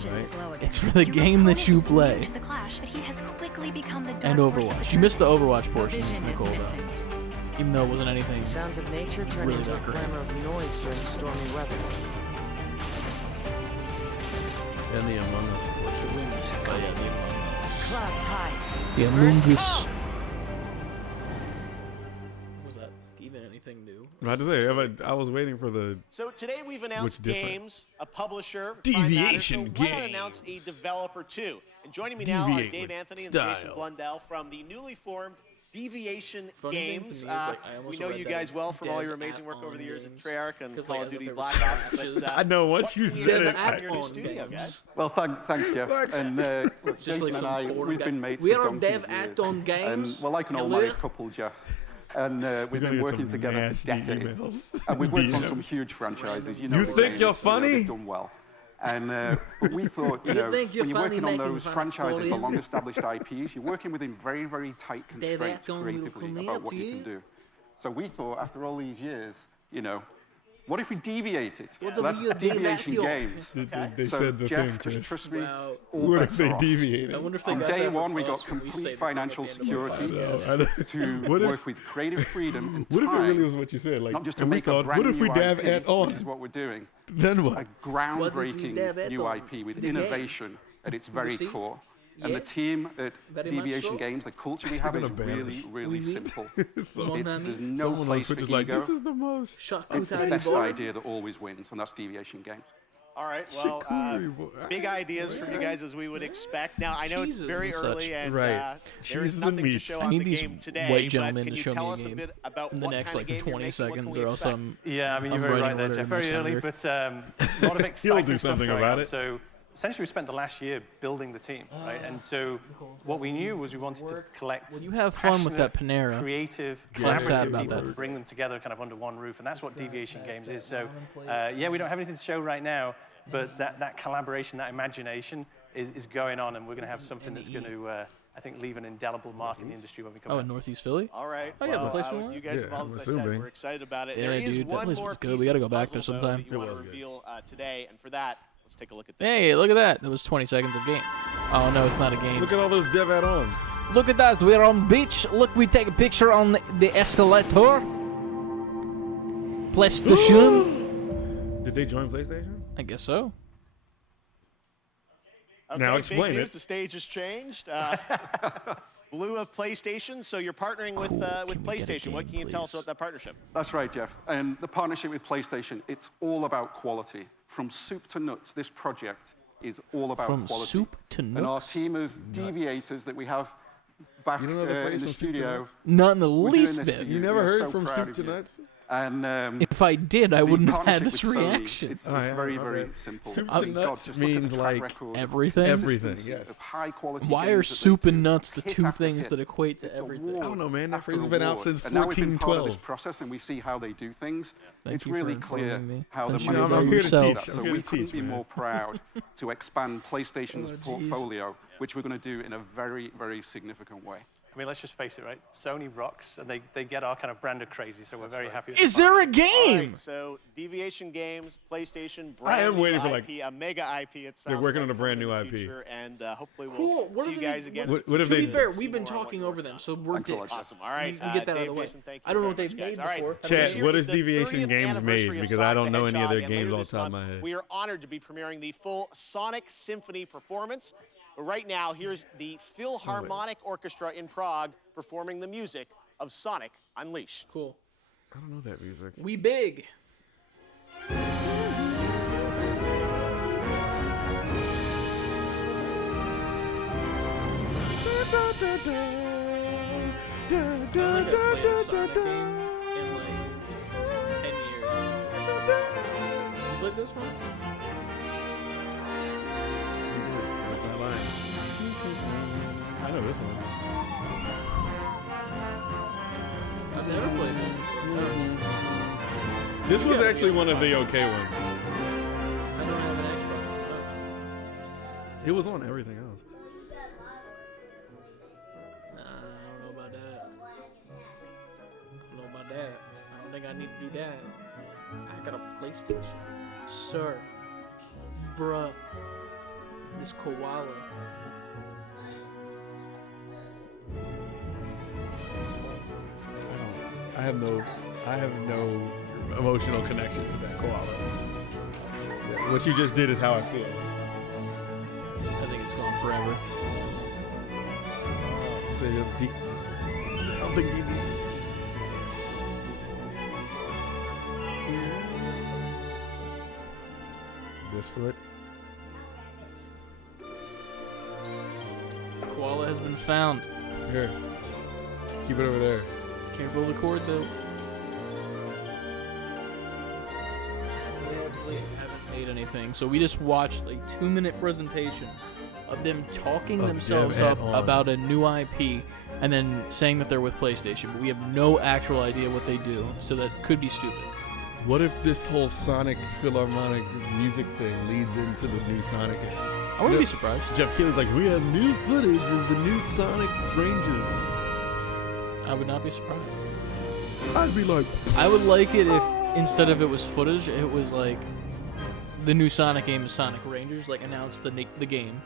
It's for the game that you play. To the clash, but he has quickly become the And dark force of Overwatch. You missed the Overwatch portion, Vision is Nicole, though. missing. Even though it wasn't anything Sounds of nature turn really into a that great. clamor of noise during stormy weather. And the Among Us The portion. winds are Oh, coming. yeah, the Among Us. Clouds high. The Among Us. What was that? Even anything new? I had to say, I was waiting for the. So today we've announced different? games, a publisher, Deviation Prime Matter, so why not Games. announce a developer too? And joining me now are Deviate Dave with Anthony and style. Jason Blundell from the newly formed Deviation Funny thing to Games. me is, like, I We almost know read you that guys as well from all your dev amazing work over at-on the years at games. Treyarch and 'Cause, Call like, of as if Duty they were Black Ops. scratches. But, I know once what you can said it. expect in your new Add-on studio, games. guys? Well, thanks, Jeff. And look, Just Jason like and some I, foreign we've guy. been mates We for are donkey's dev years. add-on games. We're like an Hello? all-married couple, Jeff. And we've gonna been get working some together for nasty decades. emails. And we've worked on DMs. some huge franchises. You the think you're games, funny? they've done well. And but we thought, you know, think you're when you're working on finally those making franchises, the fun of long-established IPs, you're working within very, very tight constraints gonna creatively come about up what to you you. can do. So we thought, after all these years, you know, what if we deviated? What So that's if we deviation deviate? games. They So said the Jeff, thing, just Chris. trust me. Wow. all What if bets they are off. deviated? I wonder if they On got day that one, from we got us when we say complete the financial thing at the end of security I know. to What if- work with creative freedom and What if it time, really was what you said? Like, not just to and we make a thought, brand what if we new dab IP, at on? which is what we're doing. Then what? A dab groundbreaking new on? IP with The game. innovation at its very see? core. And the Yes. team at Very much Deviation so. Games, the culture we have They're is gonna ban really, us. really Oui, oui. simple. So- There's no Someone on place for Twitch is ego. like, this is the most. It's the best idea that always wins, and that's Deviation Games. All right, well, Charcuterie board. big ideas from you guys as we would expect. Now, I know it's Cheeses very and such. early and Right. there Cheeses is and nothing to meats. show I on need the these game today, white but gentlemen can to you show tell me a us a game bit about in the what next kind of like game you're 20 making? What seconds, can we or else expect? I'm Yeah, I mean, I'm you're very writing right a there, letter Jeff. to the Very early, senator. but a lot of exciting do stuff something going about on. it. So essentially, we spent the last year building the team, right? And so what we knew was we wanted to collect Well, you have fun with that passionate, Panera. creative, So I'm sad collaborative about people, that. bring them together kind of under one roof, and that's what Deviation Games is. So yeah, we don't have anything to show right now, but that collaboration, that imagination is going on, and we're going to have something that's going to, I think, leave an indelible mark in the industry when we come Oh, back. in Northeast Philly? All right. Oh, yeah, well, the place we with want? you guys Yeah, involved, I'm as I said, assuming. we're excited about it. Yeah, there is dude, that one place more was good. piece We gotta of go back there puzzle, though, sometime. that you It want to was good. reveal today, and for that, let's take a look at this. Hey, look at that. That was 20 seconds of game. Oh, no, it's not a game. Look at all those dev add-ons. Look at that. We're on beach. Look, we take a picture on the escalator. PlayStation. Did they join PlayStation? I guess so. Okay, Now big explain news, it. The stage has changed. Blue of PlayStation, so you're partnering with Can we get a PlayStation. What game, can you tell us please? about that partnership? That's right, Jeff. And the partnership with PlayStation, it's all about quality. From soup to nuts, this project is all about From quality. soup to And our nuts? team of deviators that we have back You don't know the phrase in the from soup to studio. nuts? Not in the we're doing least this bit. for You We never are heard so from proud soup of to you. nuts? And If I did, I the wouldn't have had partnership this with Sony, reaction. It's Oh, yeah, very, my very bad. simple. Soup I to mean, nuts just look at the means track like record of everything? Everything, consistency yes. of high-quality Why are games that they soup do, and nuts the hit two after things hit. that equate to It's everything? award I don't know, man. That after phrase has been out award. since And now we've been part of 1412. this process, and we see how they do things. Thank It's you for really clear informing me. how the Since money you know I'm here to yourself. teach. I'm So here we to couldn't teach, be man. more proud to expand PlayStation's Oh, jeez. portfolio, which we're going to do in a very, very significant way. I mean, let's just face it, right? Sony rocks, and they get our kind of brand of crazy, so we're very happy with Is the there a partnership. All game? right, so Deviation Games, PlayStation, I brand am new waiting for, IP, like- a mega IP. It They're sounds working like on a brand in new the IP. future, and hopefully Cool. we'll What see are you they- guys again. What have To they? be fair, we've See been more on what talking you're over them, so we're Thanks a lot, dicks. Jeff. Awesome. All right. We get that out of the way. Dave Mason, thank you I don't know what very they've much, guys. made All right. before. This Chat, year what is is the Deviation 30th Games anniversary made? of Because I don't Sonic know the any of their Hedgehog, and games later off this the top of month, my head. We are honored to be premiering the full Sonic Symphony performance. But right now, here's the Philharmonic Orchestra in Prague performing the music of Sonic Unleashed. Cool. I don't know that music. We big. I don't think I've played a Sonic game in like 10 years. You played this one? That's not mine. I know this one. I've never played this. No. This was actually one of the okay ones. I don't have an Xbox. No. It was on everything else. Nah, I don't know about that. I don't know about that. I don't think I need to do that. I got a PlayStation. Sir. Bruh. This koala. I have no emotional connection to that koala. What you just did is how I feel. I think it's gone forever. So I don't think DB. This foot. Koala has been found. Here. Keep it over there. Careful of the cord, though. They haven't made anything, so we just watched a 2-minute presentation of them talking Of themselves dev up add-on. about a new IP and then saying that they're with PlayStation, but we have no actual idea what they do, so that could be stupid. What if this whole Sonic Philharmonic music thing leads into the new Sonic game? I wouldn't be surprised. Jeff Keighley's like, we have new footage of the new Sonic Rangers. I would not be surprised. I'd be like, I would like it if instead of it was footage, it was like the new Sonic game is Sonic Rangers, like announce the game,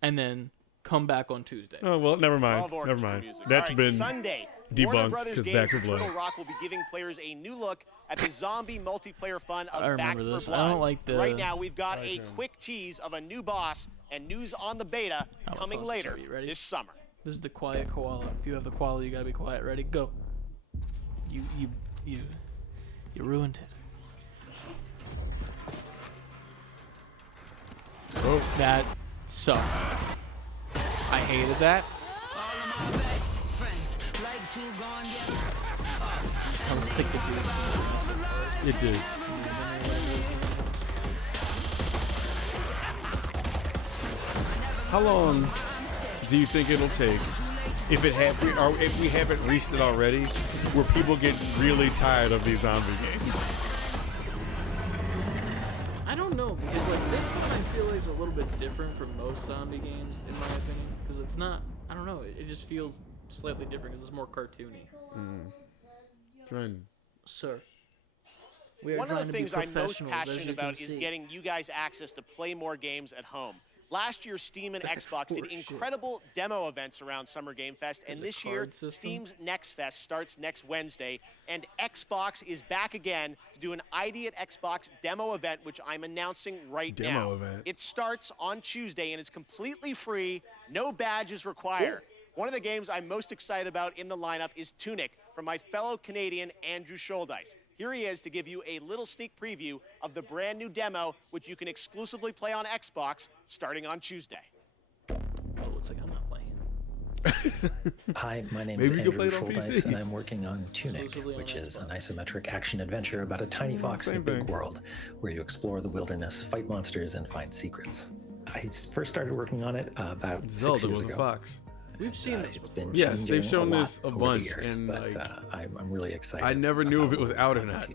and then come back on Tuesday. Oh well, never mind. Love Never orchestra mind. music. That's All right, been Sunday. Warner debunked Brothers because games Back 4 Blood. Turtle Rock will be giving players a new look at the zombie multiplayer fun of I Back remember 4 this. Blood. I don't like the. Right now, we've got a quick tease of a new boss and news on the beta coming later this summer. This is the quiet koala. If you have the koala, you gotta be quiet. Ready? Go. You ruined it. Oh, that sucked. I hated that. It did. How long do you think it'll take if we haven't reached it already, where people get really tired of these zombie games? I don't know, because like this one I feel like is a little bit different from most zombie games in my opinion, because it's not. I don't know. It just feels slightly different because it's more cartoony. Sir. One of the things I'm most passionate about is getting you guys access to play more games at home. Last year, Steam and Xbox did incredible demo events around Summer Game Fest, and this year, Steam's Next Fest starts next Wednesday, and Xbox is back again to do an ID at Xbox demo event, which I'm announcing right now. It starts on Tuesday, and it's completely free, no badges required. One of the games I'm most excited about in the lineup is Tunic from my fellow Canadian Andrew Scholdice. Here he is to give you a little sneak preview of the brand new demo, which you can exclusively play on Xbox starting on Tuesday. Oh, looks like I'm not playing. Hi, my name is Andrew Scholdice, and I'm working on Tunic, which is an isometric action adventure about a tiny fox in a big world, where you explore the wilderness, fight monsters, and find secrets. I first started working on it about 6 years ago. Fox. We've seen this. It's been yes, they've shown a this a over bunch, the years, and but like, I'm really excited. I never knew if it was out or not.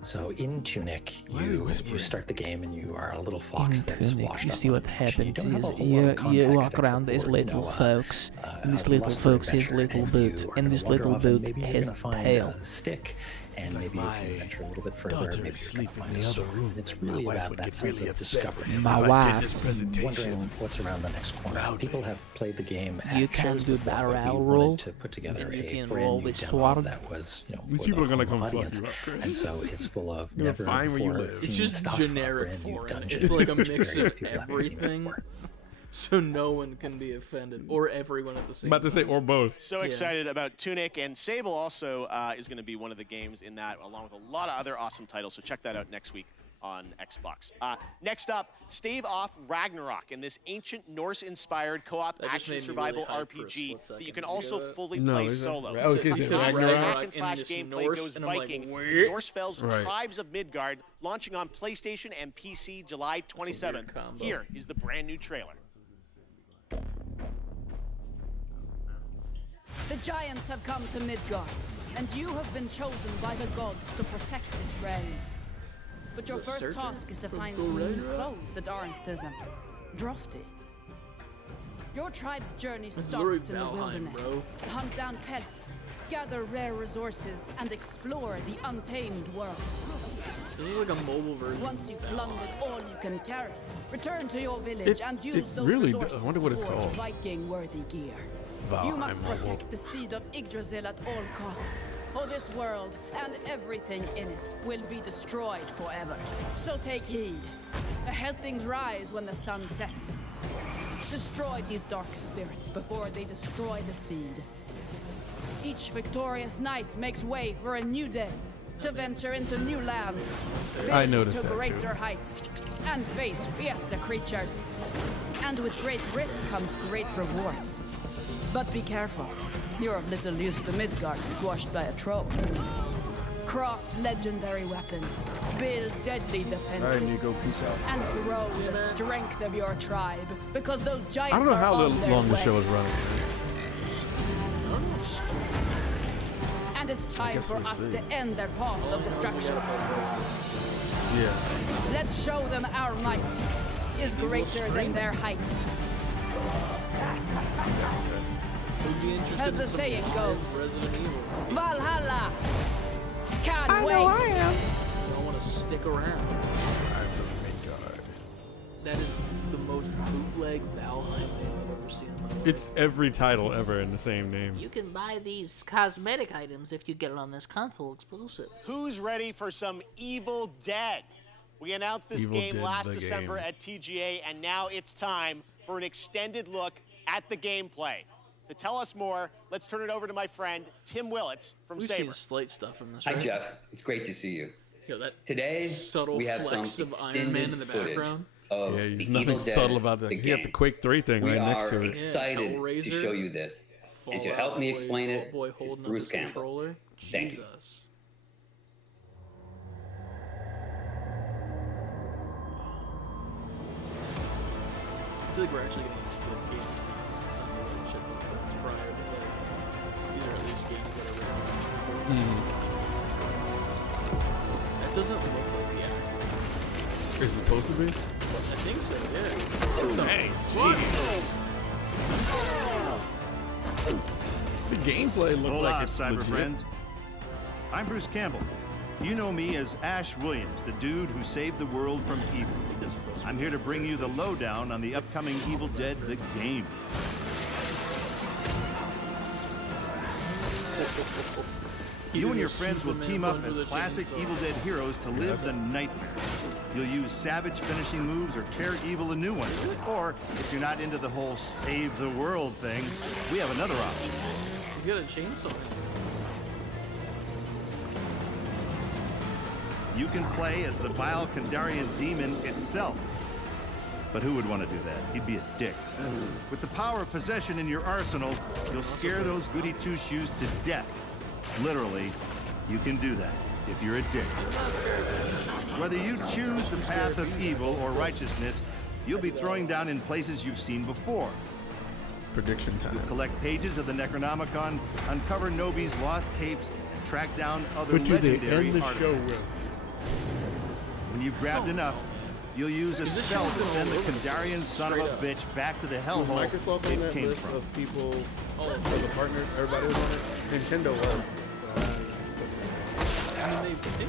So in Tunic, you start the game and you are a little fox that's washed you up. see what happens is you walk around these little folks, and this little folks has little boot, and this little boot has a tail. Stick, and maybe if you venture a little bit further, maybe you're gonna find a sword. It's really about that sense of discovery. My wife. Wondering what's around the next corner. People have played the game. You at can shows do before, barrel but we roll, wanted to put together and you a can brand roll new with demo sword. that was, These for people the are gonna home come fuck audience. you up, Chris. And so it's full of You're never find where you before live. seen It's just stuff, generic brand new for it. dungeon, It's like a mix of experience people haven't seen everything, before. so no one can be offended, or everyone at the same About to say, time. or both. So excited about Tunic, and Sable also is going to be one of the games in that, along with a lot of other awesome titles. So check that out next week on Xbox. Next up, Stave Off Ragnarok, in this ancient Norse-inspired co-op That just action made me survival really hyped for a RPG split that you second. can Did you also get that? fully No, play is it- solo. oh, okay, The is it hack Ragnarok? and slash In this gameplay Norse, goes and I'm like, Viking. what? Norsefeld's Right. Tribes of Midgard, launching on PlayStation and PC July 27th. combo. Here is the brand new trailer. The giants have come to Midgard, and you have been chosen by the gods to protect this realm. But your Is it first Surtur task is to from find Thor some new Ragnarok? clothes that aren't as drafty. Your tribe's journey It's starts in literally the Valheim, wilderness. bro. Hunt down pets, gather rare resources, and explore the untamed world. This is like a mobile version. Once you've plundered all you can carry, return to your village It- and it use those really resources I wonder what to it's forge called. Viking-worthy gear. You must protect the seed of Yggdrasil at all costs, or this world and everything in it will be destroyed forever. So take heed. The Heltings rise when the sun sets. Destroy these dark spirits before they destroy the seed. Each victorious knight makes way for a new day, to venture into new lands, I build noticed to that, too. greater heights, and face fiercer creatures. And with great risk comes great rewards. But be careful. You're of little use to Midgard squashed by a troll. Craft legendary weapons, build deadly defenses, Nico, peace out. and grow the strength of your tribe, because those giants I don't know how are on their long the way. show is running. And and it's time for us to end their path of destruction. Yeah. Let's show them our might is greater than their height. As the saying goes, Valhalla! Can't wait! You don't want to stick around. That is the most bootleg Valheim name I've ever seen in my life. It's every title ever in the same name. You can buy these cosmetic items if you get it on this console exclusive. Who's ready for some Evil Dead? We announced this Evil game Dead, last the December game. at TGA, and now it's time for an extended look at the gameplay. To tell us more, let's turn it over to my friend, Tim Willits from We've Saber. seen slight stuff from this, Hi, right? Jeff. It's great to see you. Yo, that Today, subtle we have some flex of Iron Man in the extended footage background. of Yeah, the there's Evil nothing Dead, subtle about that. the He game. got the Quake 3 thing We right next are to it. excited to Hellraiser, show you this. And to Fallout help me Boy, explain it Boy is holding Bruce up his Campbell. controller. Thank you. Jesus. I feel like we're actually getting into good games now. Shit that was prior, but like, these are at least games that are written. That doesn't look like the actor. Is it supposed to be? I think so, yeah. What the Hey, fuck? The gameplay looks Hola, like it's cyber legit. friends. I'm Bruce Campbell. You know me as Ash Williams, the dude who saved the world from evil. I'm here to bring you the lowdown on the upcoming Evil Dead, the game. You and your friends will team up as classic Evil Dead heroes to live the nightmare. You'll use savage finishing moves or tear evil a new one. Or, if you're not into the whole save the world thing, we have another option. He's got a chainsaw. You can play as the vile Kandarian demon itself. But who would want to do that? He'd be a dick. With the power of possession in your arsenal, you'll scare those goody two-shoes to death. Literally, you can do that if you're a dick. Whether you choose the path of evil or righteousness, you'll be throwing down in places you've seen before. Prediction time. You'll collect pages of the Necronomicon, uncover Nobi's lost tapes, and track down other What do they legendary end the show artifacts. with? When you've grabbed enough, you'll use a Is this spell show to send the all over? Kandarian son of a Straight up. bitch back to the Was hellhole Microsoft on it that came list from. of people, of the partners? Everybody was on it? Nintendo was.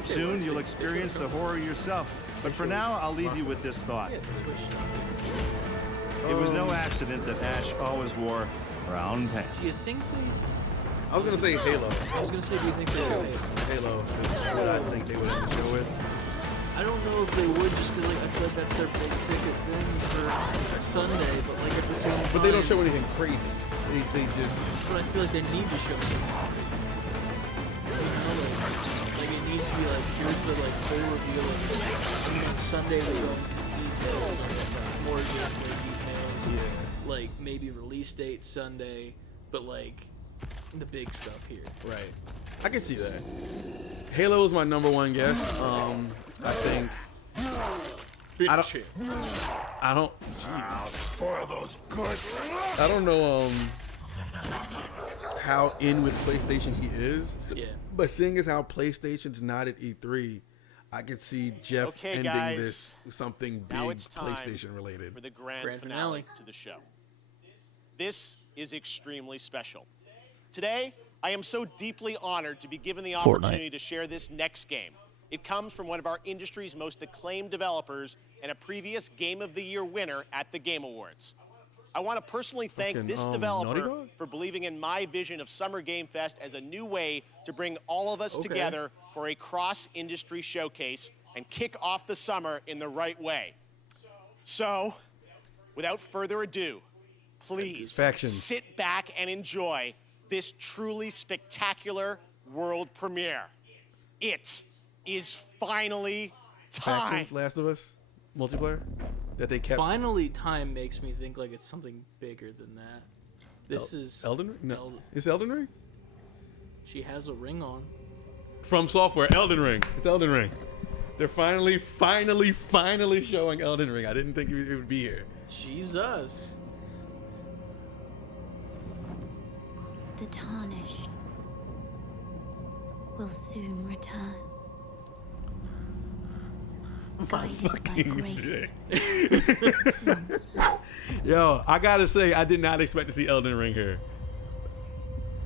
Soon you'll experience the horror yourself. But for now, I'll leave you with this thought. It was no accident that Ash always wore brown Do pants. you think they... I was gonna say Halo. I was gonna say, do you think they would? Halo is what I think they would end the show with. I don't know if they would, just because like, I feel like that's their big ticket thing for Sunday, but like at the same time... But they don't show anything crazy. They just... But I feel like they need to show something. Like it needs to be like, here's the like full reveal of it. And then Sunday they go into details on it, more gameplay details. Yeah. Like maybe release date Sunday, but like the big stuff here. Right. I can see that. Halo is my #1 guess. I think. I don't. I'll spoil those good. I don't know how in with PlayStation he is. Yeah. But seeing as how PlayStation's not at E3, I could see Jeff Okay, ending guys. this with something Now big it's time PlayStation related. for the grand finale to the show. This is extremely special. Today, I am so deeply honored to be given the opportunity to share this next game. It comes from one of our industry's most acclaimed developers and a previous Game of the Year winner at the Game Awards. I want to personally thank Fucking, this Naughty developer Dog? for believing in my vision of Summer Game Fest as a new way to bring all of us Okay. together for a cross-industry showcase and kick off the summer in the right way. So, without further ado, please Factions. sit back and enjoy this truly spectacular world premiere. It is finally time. Factions, Last of Us, multiplayer, that they kept. Finally, time makes me think like it's something bigger than that. This is Elden Ring. No, it's Elden Ring. She has a ring on. From Software, Elden Ring. It's Elden Ring. They're finally showing Elden Ring. I didn't think it would be here. Jesus. The Tarnished. will soon return. My Guided by fucking grace. dick. Yo, I gotta say, I did not expect to see Elden Ring here.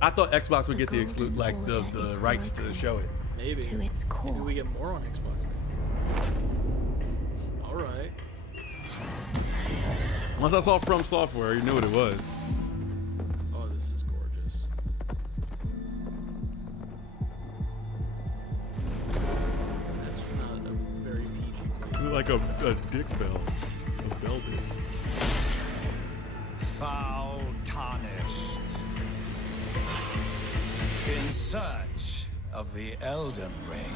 I thought Xbox would get the the rights to show it. Maybe. To its core. Maybe we get more on Xbox. All right. Once I saw From Software, you knew what it was. Oh, this is gorgeous. That's not a very PG place. Is it like a dick bell? A bell dick. Foul tarnished. In search of the Elden Ring.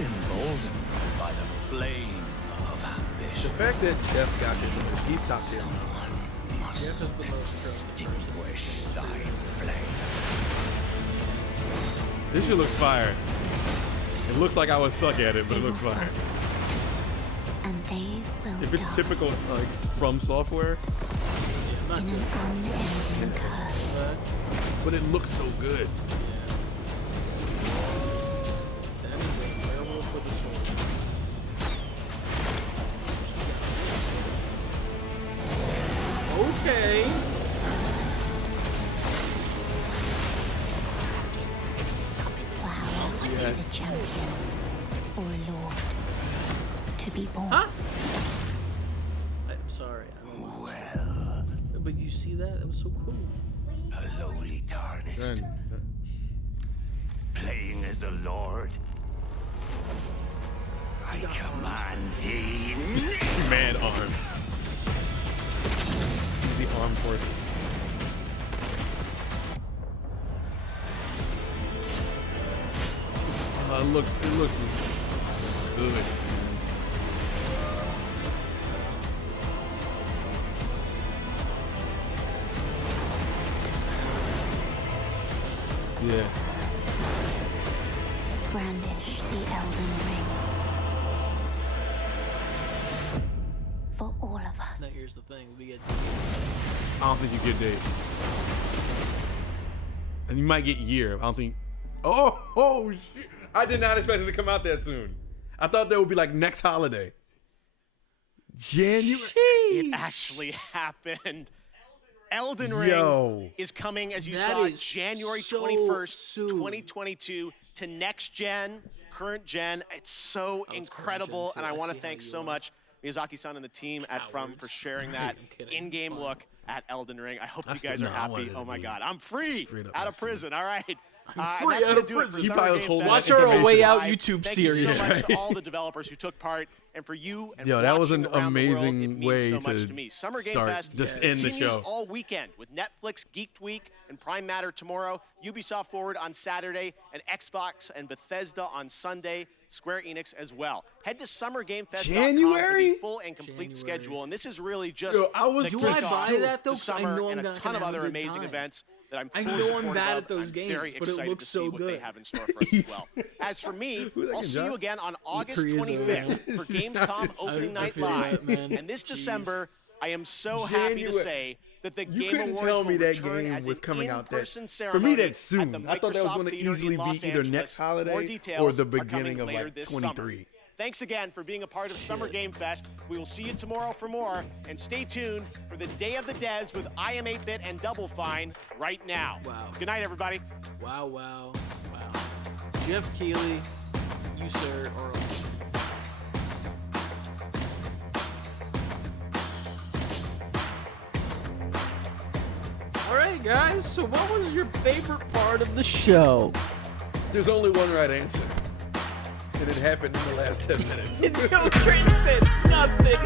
Emboldened by the flame of ambition. The fact that Jeff got this, he's top tier. Jeff is the most Extinguish thy flame. This shit looks fire. It looks like I would suck at it, but it looks fire. And they will If it's die typical, like, From Software, in an unending curse. but it looks so good. Okay. Wow, Yes. is a champion or a lord to be born. Huh? I'm sorry. I don't know. Well. But you see that? That was so cool. A lowly tarnished. Playing as a lord. I command thee. Mad arms. The armed forces. It looks good. Yeah. Brandish the Elden Ring. For all of us. Now here's the thing. We get. I don't think you get date. And you might get year. I don't think. Oh shit! I did not expect it to come out that soon. I thought that would be like next holiday. January. It actually happened. Elden Ring Yo. is coming, as you That saw, is January so 21st, soon. 2022, to next gen, current gen. It's so incredible, and I want to thank so much Miyazaki-san and the team at From for sharing that in-game look at Elden Ring. I hope you guys are happy. Oh my God, I'm free out of prison. All right. free and that's out gonna of do it for prison. Summer Game Fest. Watch our Way Out Live. YouTube Thank series. you so much to all the developers who took part, and for you and Yo, that was watching an around the world, it amazing means way so much to to me. Summer Game start, Fest just end the continues show. all weekend with Netflix Geeked Week and Prime Matter tomorrow, Ubisoft Forward on Saturday, and Xbox and Bethesda on Sunday, Square Enix as well. Head to summergamefest.com for January? the full and complete schedule, and this is really just Yo, I was the do I kickoff buy that, though? to 'Cause I summer know I'm and a not ton gonna of have a other good amazing time. events that I'm I fully know I'm supportive bad of, at those and games, I'm very but it excited looks to see so what they good. have in store for us as well. As for me, I'll see you again on August E3 is 25th for Gamescom Opening I Night feel Live. that, man. And this Jeez. December, I am so happy to January. say that the You Game couldn't Awards tell me will that return game as was an coming out that. in-person For ceremony me, that's at soon. the I thought that was Microsoft going to Theater easily in be Los either Angeles. next More holiday details or the are coming beginning of later like this 23. summer. Thanks again for being a part of Summer Game Fest. We will see you tomorrow for more, and stay tuned for the Day of the Devs with I Am 8-Bit and Double Fine right now. Wow. Good night, everybody. Wow. Jeff Keighley, you sir are a All right, guys. So, what was your favorite part of the show? There's only one right answer. And it happened in the last 10 minutes. No, Trent said nothing.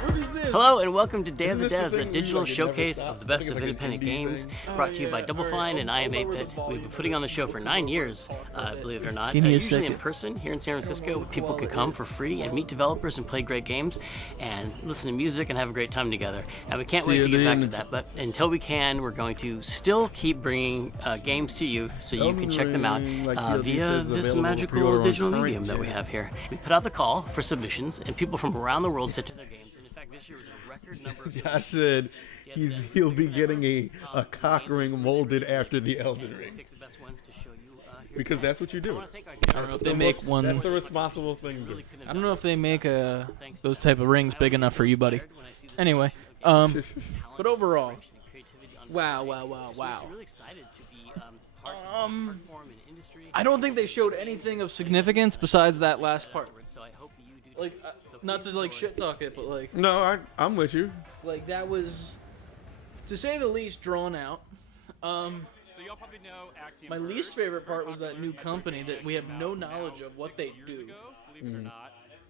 What is this? Hello and welcome to Day of the Isn't this Devs, the a thing digital where you, like, it never showcase stops? of the I best think of it's like an independent indie games, thing. brought to you by Double All Fine right, and I'll I Am lower the 8-Bit. We've been volume putting on the show for 9 years, believe it or not. Give me a Usually in second. person here in San Francisco, people could come for free and meet developers and play great games and listen to music and have a great time together. And we can't See wait you to get back to then. that. But until we can, we're going to still keep bringing games to you so you can check them out Ring, like CLG via says, this available for magical pre-order on digital current medium that we gen. have here. We put out the call for submissions, and people from around the world sent in their games. And in fact, this year was a record number of I said, he'll be getting a cock ring molded after the Elden Ring. Because that's what you do. I don't know if they make one. That's the responsible thing to do. I don't know if they make those type of rings big enough for you, buddy. Anyway, but overall, wow. I don't think they showed anything of significance besides that last part. Like, not to like shit talk it, but like. No, I'm with you. Like that was, to say the least, drawn out. My least favorite part was that new company that we have no knowledge of what they do.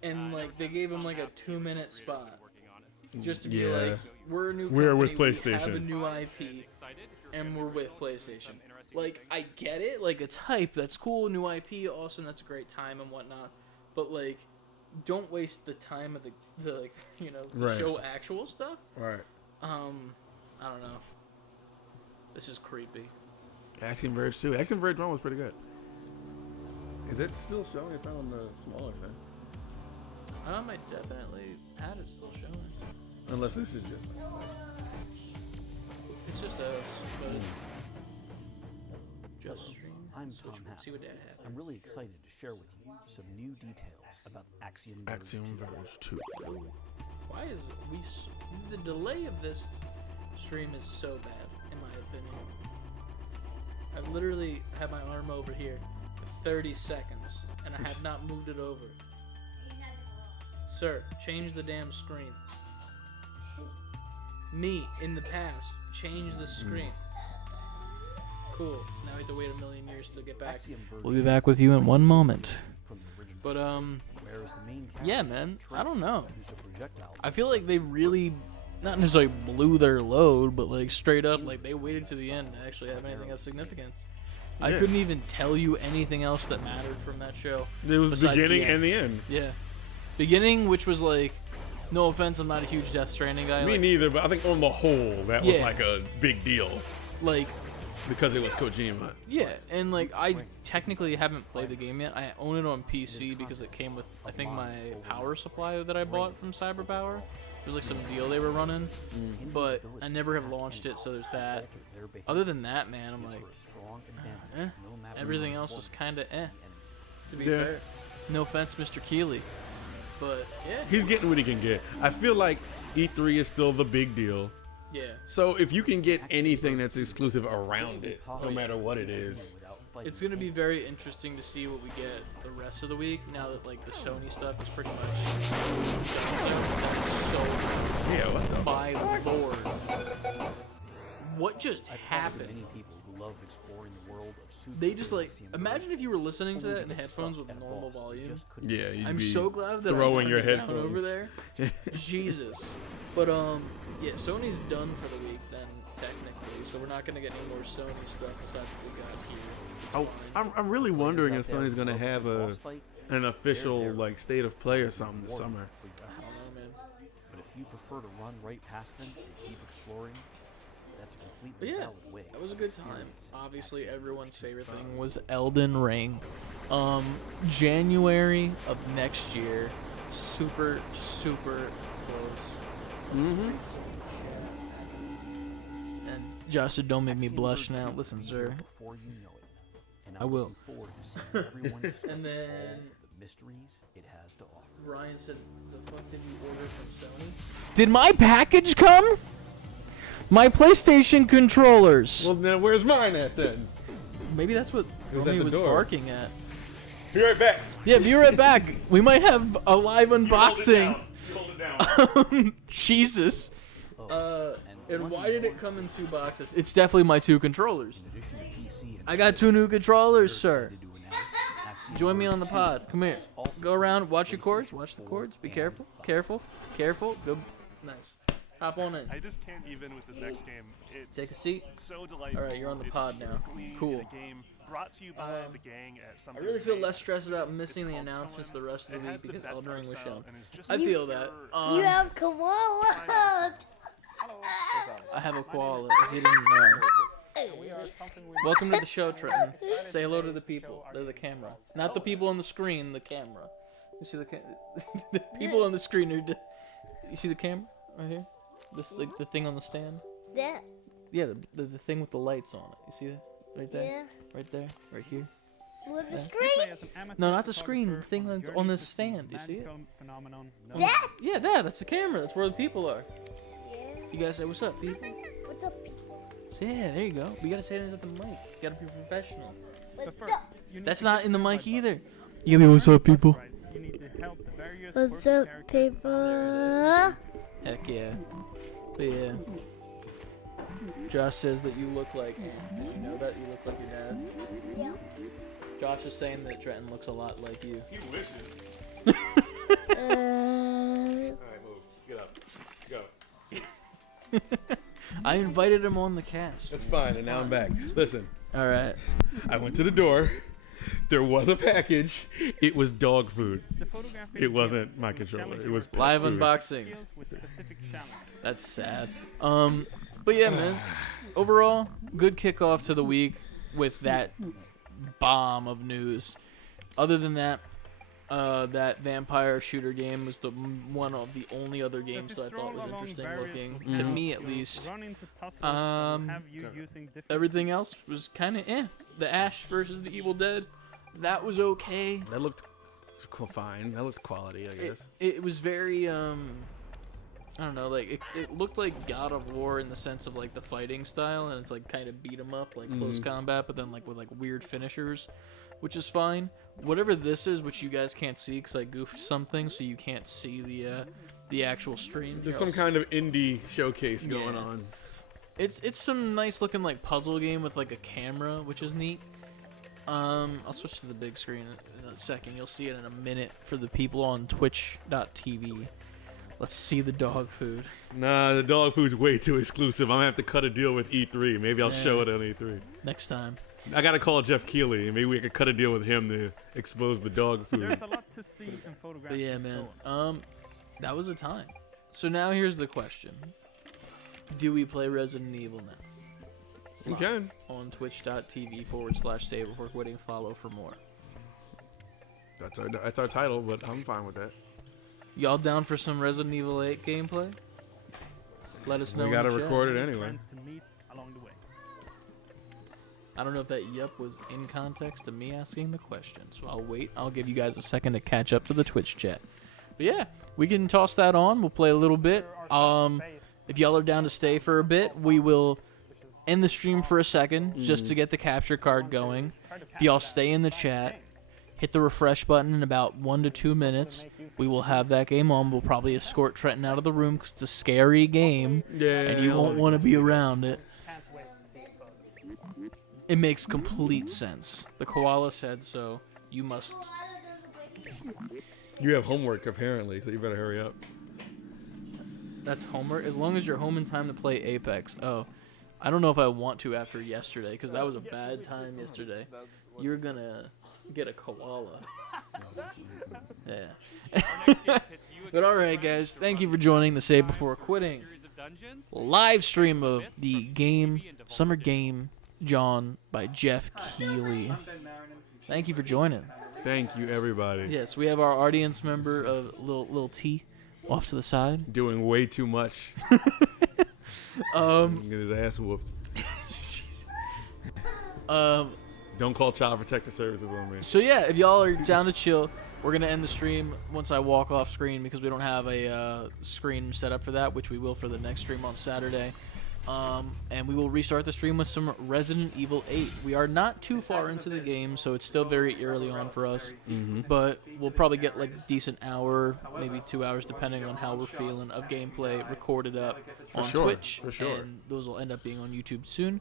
And like they gave him like a 2-minute spot just to be like, we're a new company, with PlayStation. We have a new IP, and we're with PlayStation. Like, I get it, like it's hype, that's cool, new IP, awesome, that's a great time and whatnot. But like, don't waste the time of the like, you know, to show actual stuff. Right. I don't know. This is creepy. Axiom Verge 2. Axiom Verge 1 was pretty good. Is it still showing? It's not on the smaller thing. I definitely had it still showing. Unless this is just. It's just us, but just stream. I'm Tom Happ. See what Dad has. I'm really excited to share with you some new details about Axiom Verge 2. Why is the delay of this stream is so bad, in my opinion. I've literally had my arm over here for 30 seconds, and I have not moved it over. Sir, change the damn screen. Me, in the past, change the screen. Cool. Now we have to wait a million years to get back. We'll be back with you in one moment. But, yeah, man, I don't know. I feel like they really, not necessarily blew their load, but like straight up, like they waited to the end to actually have anything of significance. I couldn't even tell you anything else that mattered from that show. It was the beginning and the end. Yeah. Beginning, which was like, no offense, I'm not a huge Death Stranding guy. Me neither, but I think on the whole, that was like a big deal. Like, because it was Kojima. Yeah, and like I technically haven't played the game yet. I own it on PC because it came with, I think, my power supply that I bought from CyberPower. There's like some deal they were running, but I never have launched it, so there's that. Other than that, man, I'm like, everything else was kind of to be fair. No offense, Mr. Keeley, but yeah. He's getting what he can get. I feel like E3 is still the big deal. Yeah. So if you can get anything that's exclusive around it, no matter what it is. It's going to be very interesting to see what we get the rest of the week, now that like the Sony stuff is pretty much what the by Lord. What just happened? They just like, imagine if you were listening to that in headphones with normal volume. Yeah, you'd I'm be so glad that throwing I your turned it headphones down over there. Jesus. But yeah, Sony's done for the week then, technically, so we're not going to get any more Sony stuff besides what we got here. I'm really wondering if Sony's gonna have an official like state of play or something this summer. I don't know, man. But if you prefer to run right past them and keep exploring, that's a completely valid way. That was a good time. Obviously, everyone's favorite thing was Elden Ring. January of next year, super close. And Josh said, "Don't make me blush now." Listen, sir. I will. And then mysteries it has to offer. Ryan said, "The fuck did you order from Sony?" Did my package come? My PlayStation controllers. Well, then where's mine at then? Maybe that's what Romy was barking at. Be right back. Yeah, be right back. We might have a live unboxing. Hold it down. Jesus. And why did it come in 2 boxes? It's definitely my 2 controllers. I got 2 new controllers, sir. Join me on the pod. Come here. Go around. Watch your cords. Watch the cords. Be careful. Careful. Go. Nice. Hop on in. I just can't even with this next game. It's take a seat. So delightful. All right, you're on the pod now. Cool. Game brought to you by the gang at I really feel less stressed about missing the announcements the rest of the week because Elden Ring was shown. I feel that. You have koala. I have a koala. If you didn't know. Welcome to the show, Trenton. Say hello to the people. They're the camera. Not the people on the screen, the camera. You see the the people on the screen are... You see the camera right here? This, like, the thing on the stand? That. Yeah, the thing with the lights on it. You see that? Right there? Yeah. Right there? Right here? With the Yeah. screen? No, not the screen. The thing that's on this stand. You see it? That? Yeah, that's the camera. That's where the people are. Yeah. You guys say, what's up, people? What's up, people? So, yeah, there you go. We gotta say it at the mic. You gotta be professional. What's up? That's not in the mic either. You gotta be, what's up, people? What's up, people? Heck yeah. But yeah. Josh says that you look like him. Did you know that? You look like your dad? Yeah. Josh is saying that Trenton looks a lot like you. He wishes. Alright, move. Get up. Go. I invited him on the cast. It's fine, and now I'm back. Listen. Alright. I went to the door. There was a package. It was dog food. It wasn't my controller. It was pet live food. Unboxing. That's sad. But yeah, man. Overall, good kickoff to the week with that bomb of news. Other than that, that vampire shooter game was one of the only other games that I thought was interesting looking, to me at least. Everything else was kind of The Ash versus the Evil Dead, that was okay. That looked fine. That looked quality, I guess. It was very I don't know, like it looked like God of War in the sense of like the fighting style, and it's like kind of beat 'em up, like close combat, but then like with like weird finishers, which is fine. Whatever this is, which you guys can't see because I goofed something, so you can't see the actual stream. There's some kind of indie showcase going on. It's some nice looking like puzzle game with like a camera, which is neat. I'll switch to the big screen in a second. You'll see it in a minute for the people on twitch.tv. Let's see the dog food. Nah, the dog food's way too exclusive. I'm gonna have to cut a deal with E3. Maybe I'll show it on E3. Next time. I gotta call Jeff Keighley, and maybe we could cut a deal with him to expose the dog food. There's a lot to see and photograph. But yeah, man. That was a time. So now here's the question: do we play Resident Evil now? We can. On twitch.tv/savebeforequitting. Follow for more. That's our title, but I'm fine with that. Y'all down for some Resident Evil 8 gameplay? Let us know. We gotta record it anyway. I don't know if that yep was in context to me asking the question, so I'll wait. I'll give you guys a second to catch up to the Twitch chat. But yeah, we can toss that on. We'll play a little bit. If y'all are down to stay for a bit, we will end the stream for a second just to get the capture card going. If y'all stay in the chat, hit the refresh button in about 1 to 2 minutes. We will have that game on. We'll probably escort Trenton out of the room because it's a scary game, and you won't want to be around it. It makes complete sense. The koala said so. You must. You have homework apparently, so you better hurry up. That's homework? As long as you're home in time to play Apex. Oh, I don't know if I want to after yesterday because that was a bad time yesterday. You're gonna get a koala. Yeah. But alright guys, thank you for joining the Save Before Quitting live stream of the game, Summer Game John by Jeff Keighley. Thank you for joining. Thank you everybody. Yes, we have our audience member of Lil T off to the side. Doing way too much. Get his ass whooped. Don't call Child Protective Services on me. So yeah, if y'all are down to chill, we're gonna end the stream once I walk off screen because we don't have a screen set up for that, which we will for the next stream on Saturday. And we will restart the stream with some Resident Evil 8. We are not too far into the game, so it's still very early on for us. But we'll probably get like a decent hour, maybe 2 hours, depending on how we're feeling, of gameplay recorded up on Twitch. For sure. And those will end up being on YouTube soon.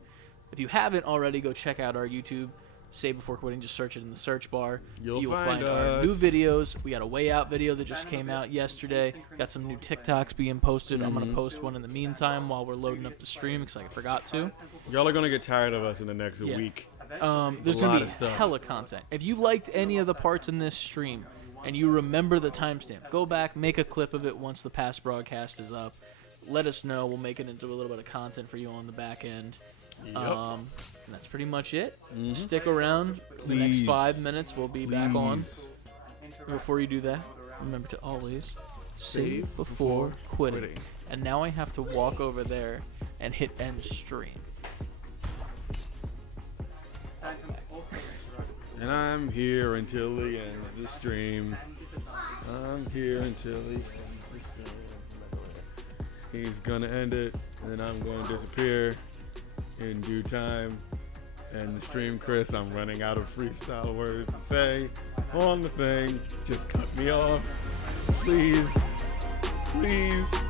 If you haven't already, go check out our YouTube. Save Before Quitting, just search it in the search bar. You'll will find our new videos. We got a Way Out video that just came out yesterday. Got some new TikToks being posted. I'm going to post one in the meantime while we're loading up the stream because I forgot to. Y'all are going to get tired of us in the next week. There's going to be hella content. If you liked any of the parts in this stream and you remember the timestamp, go back, make a clip of it once the past broadcast is up. Let us know. We'll make it into a little bit of content for you on the back end. And that's pretty much it. Stick around. The next 5 minutes we'll be back on. And before you do that, remember to always save before quitting. And now I have to walk over there and hit end stream. And I'm here until he ends the stream. I'm here until he ends the stream. He's gonna end it, and then I'm going to disappear in due time. And the stream, Chris, I'm running out of freestyle words to say on the thing. Just cut me off. Please. Please.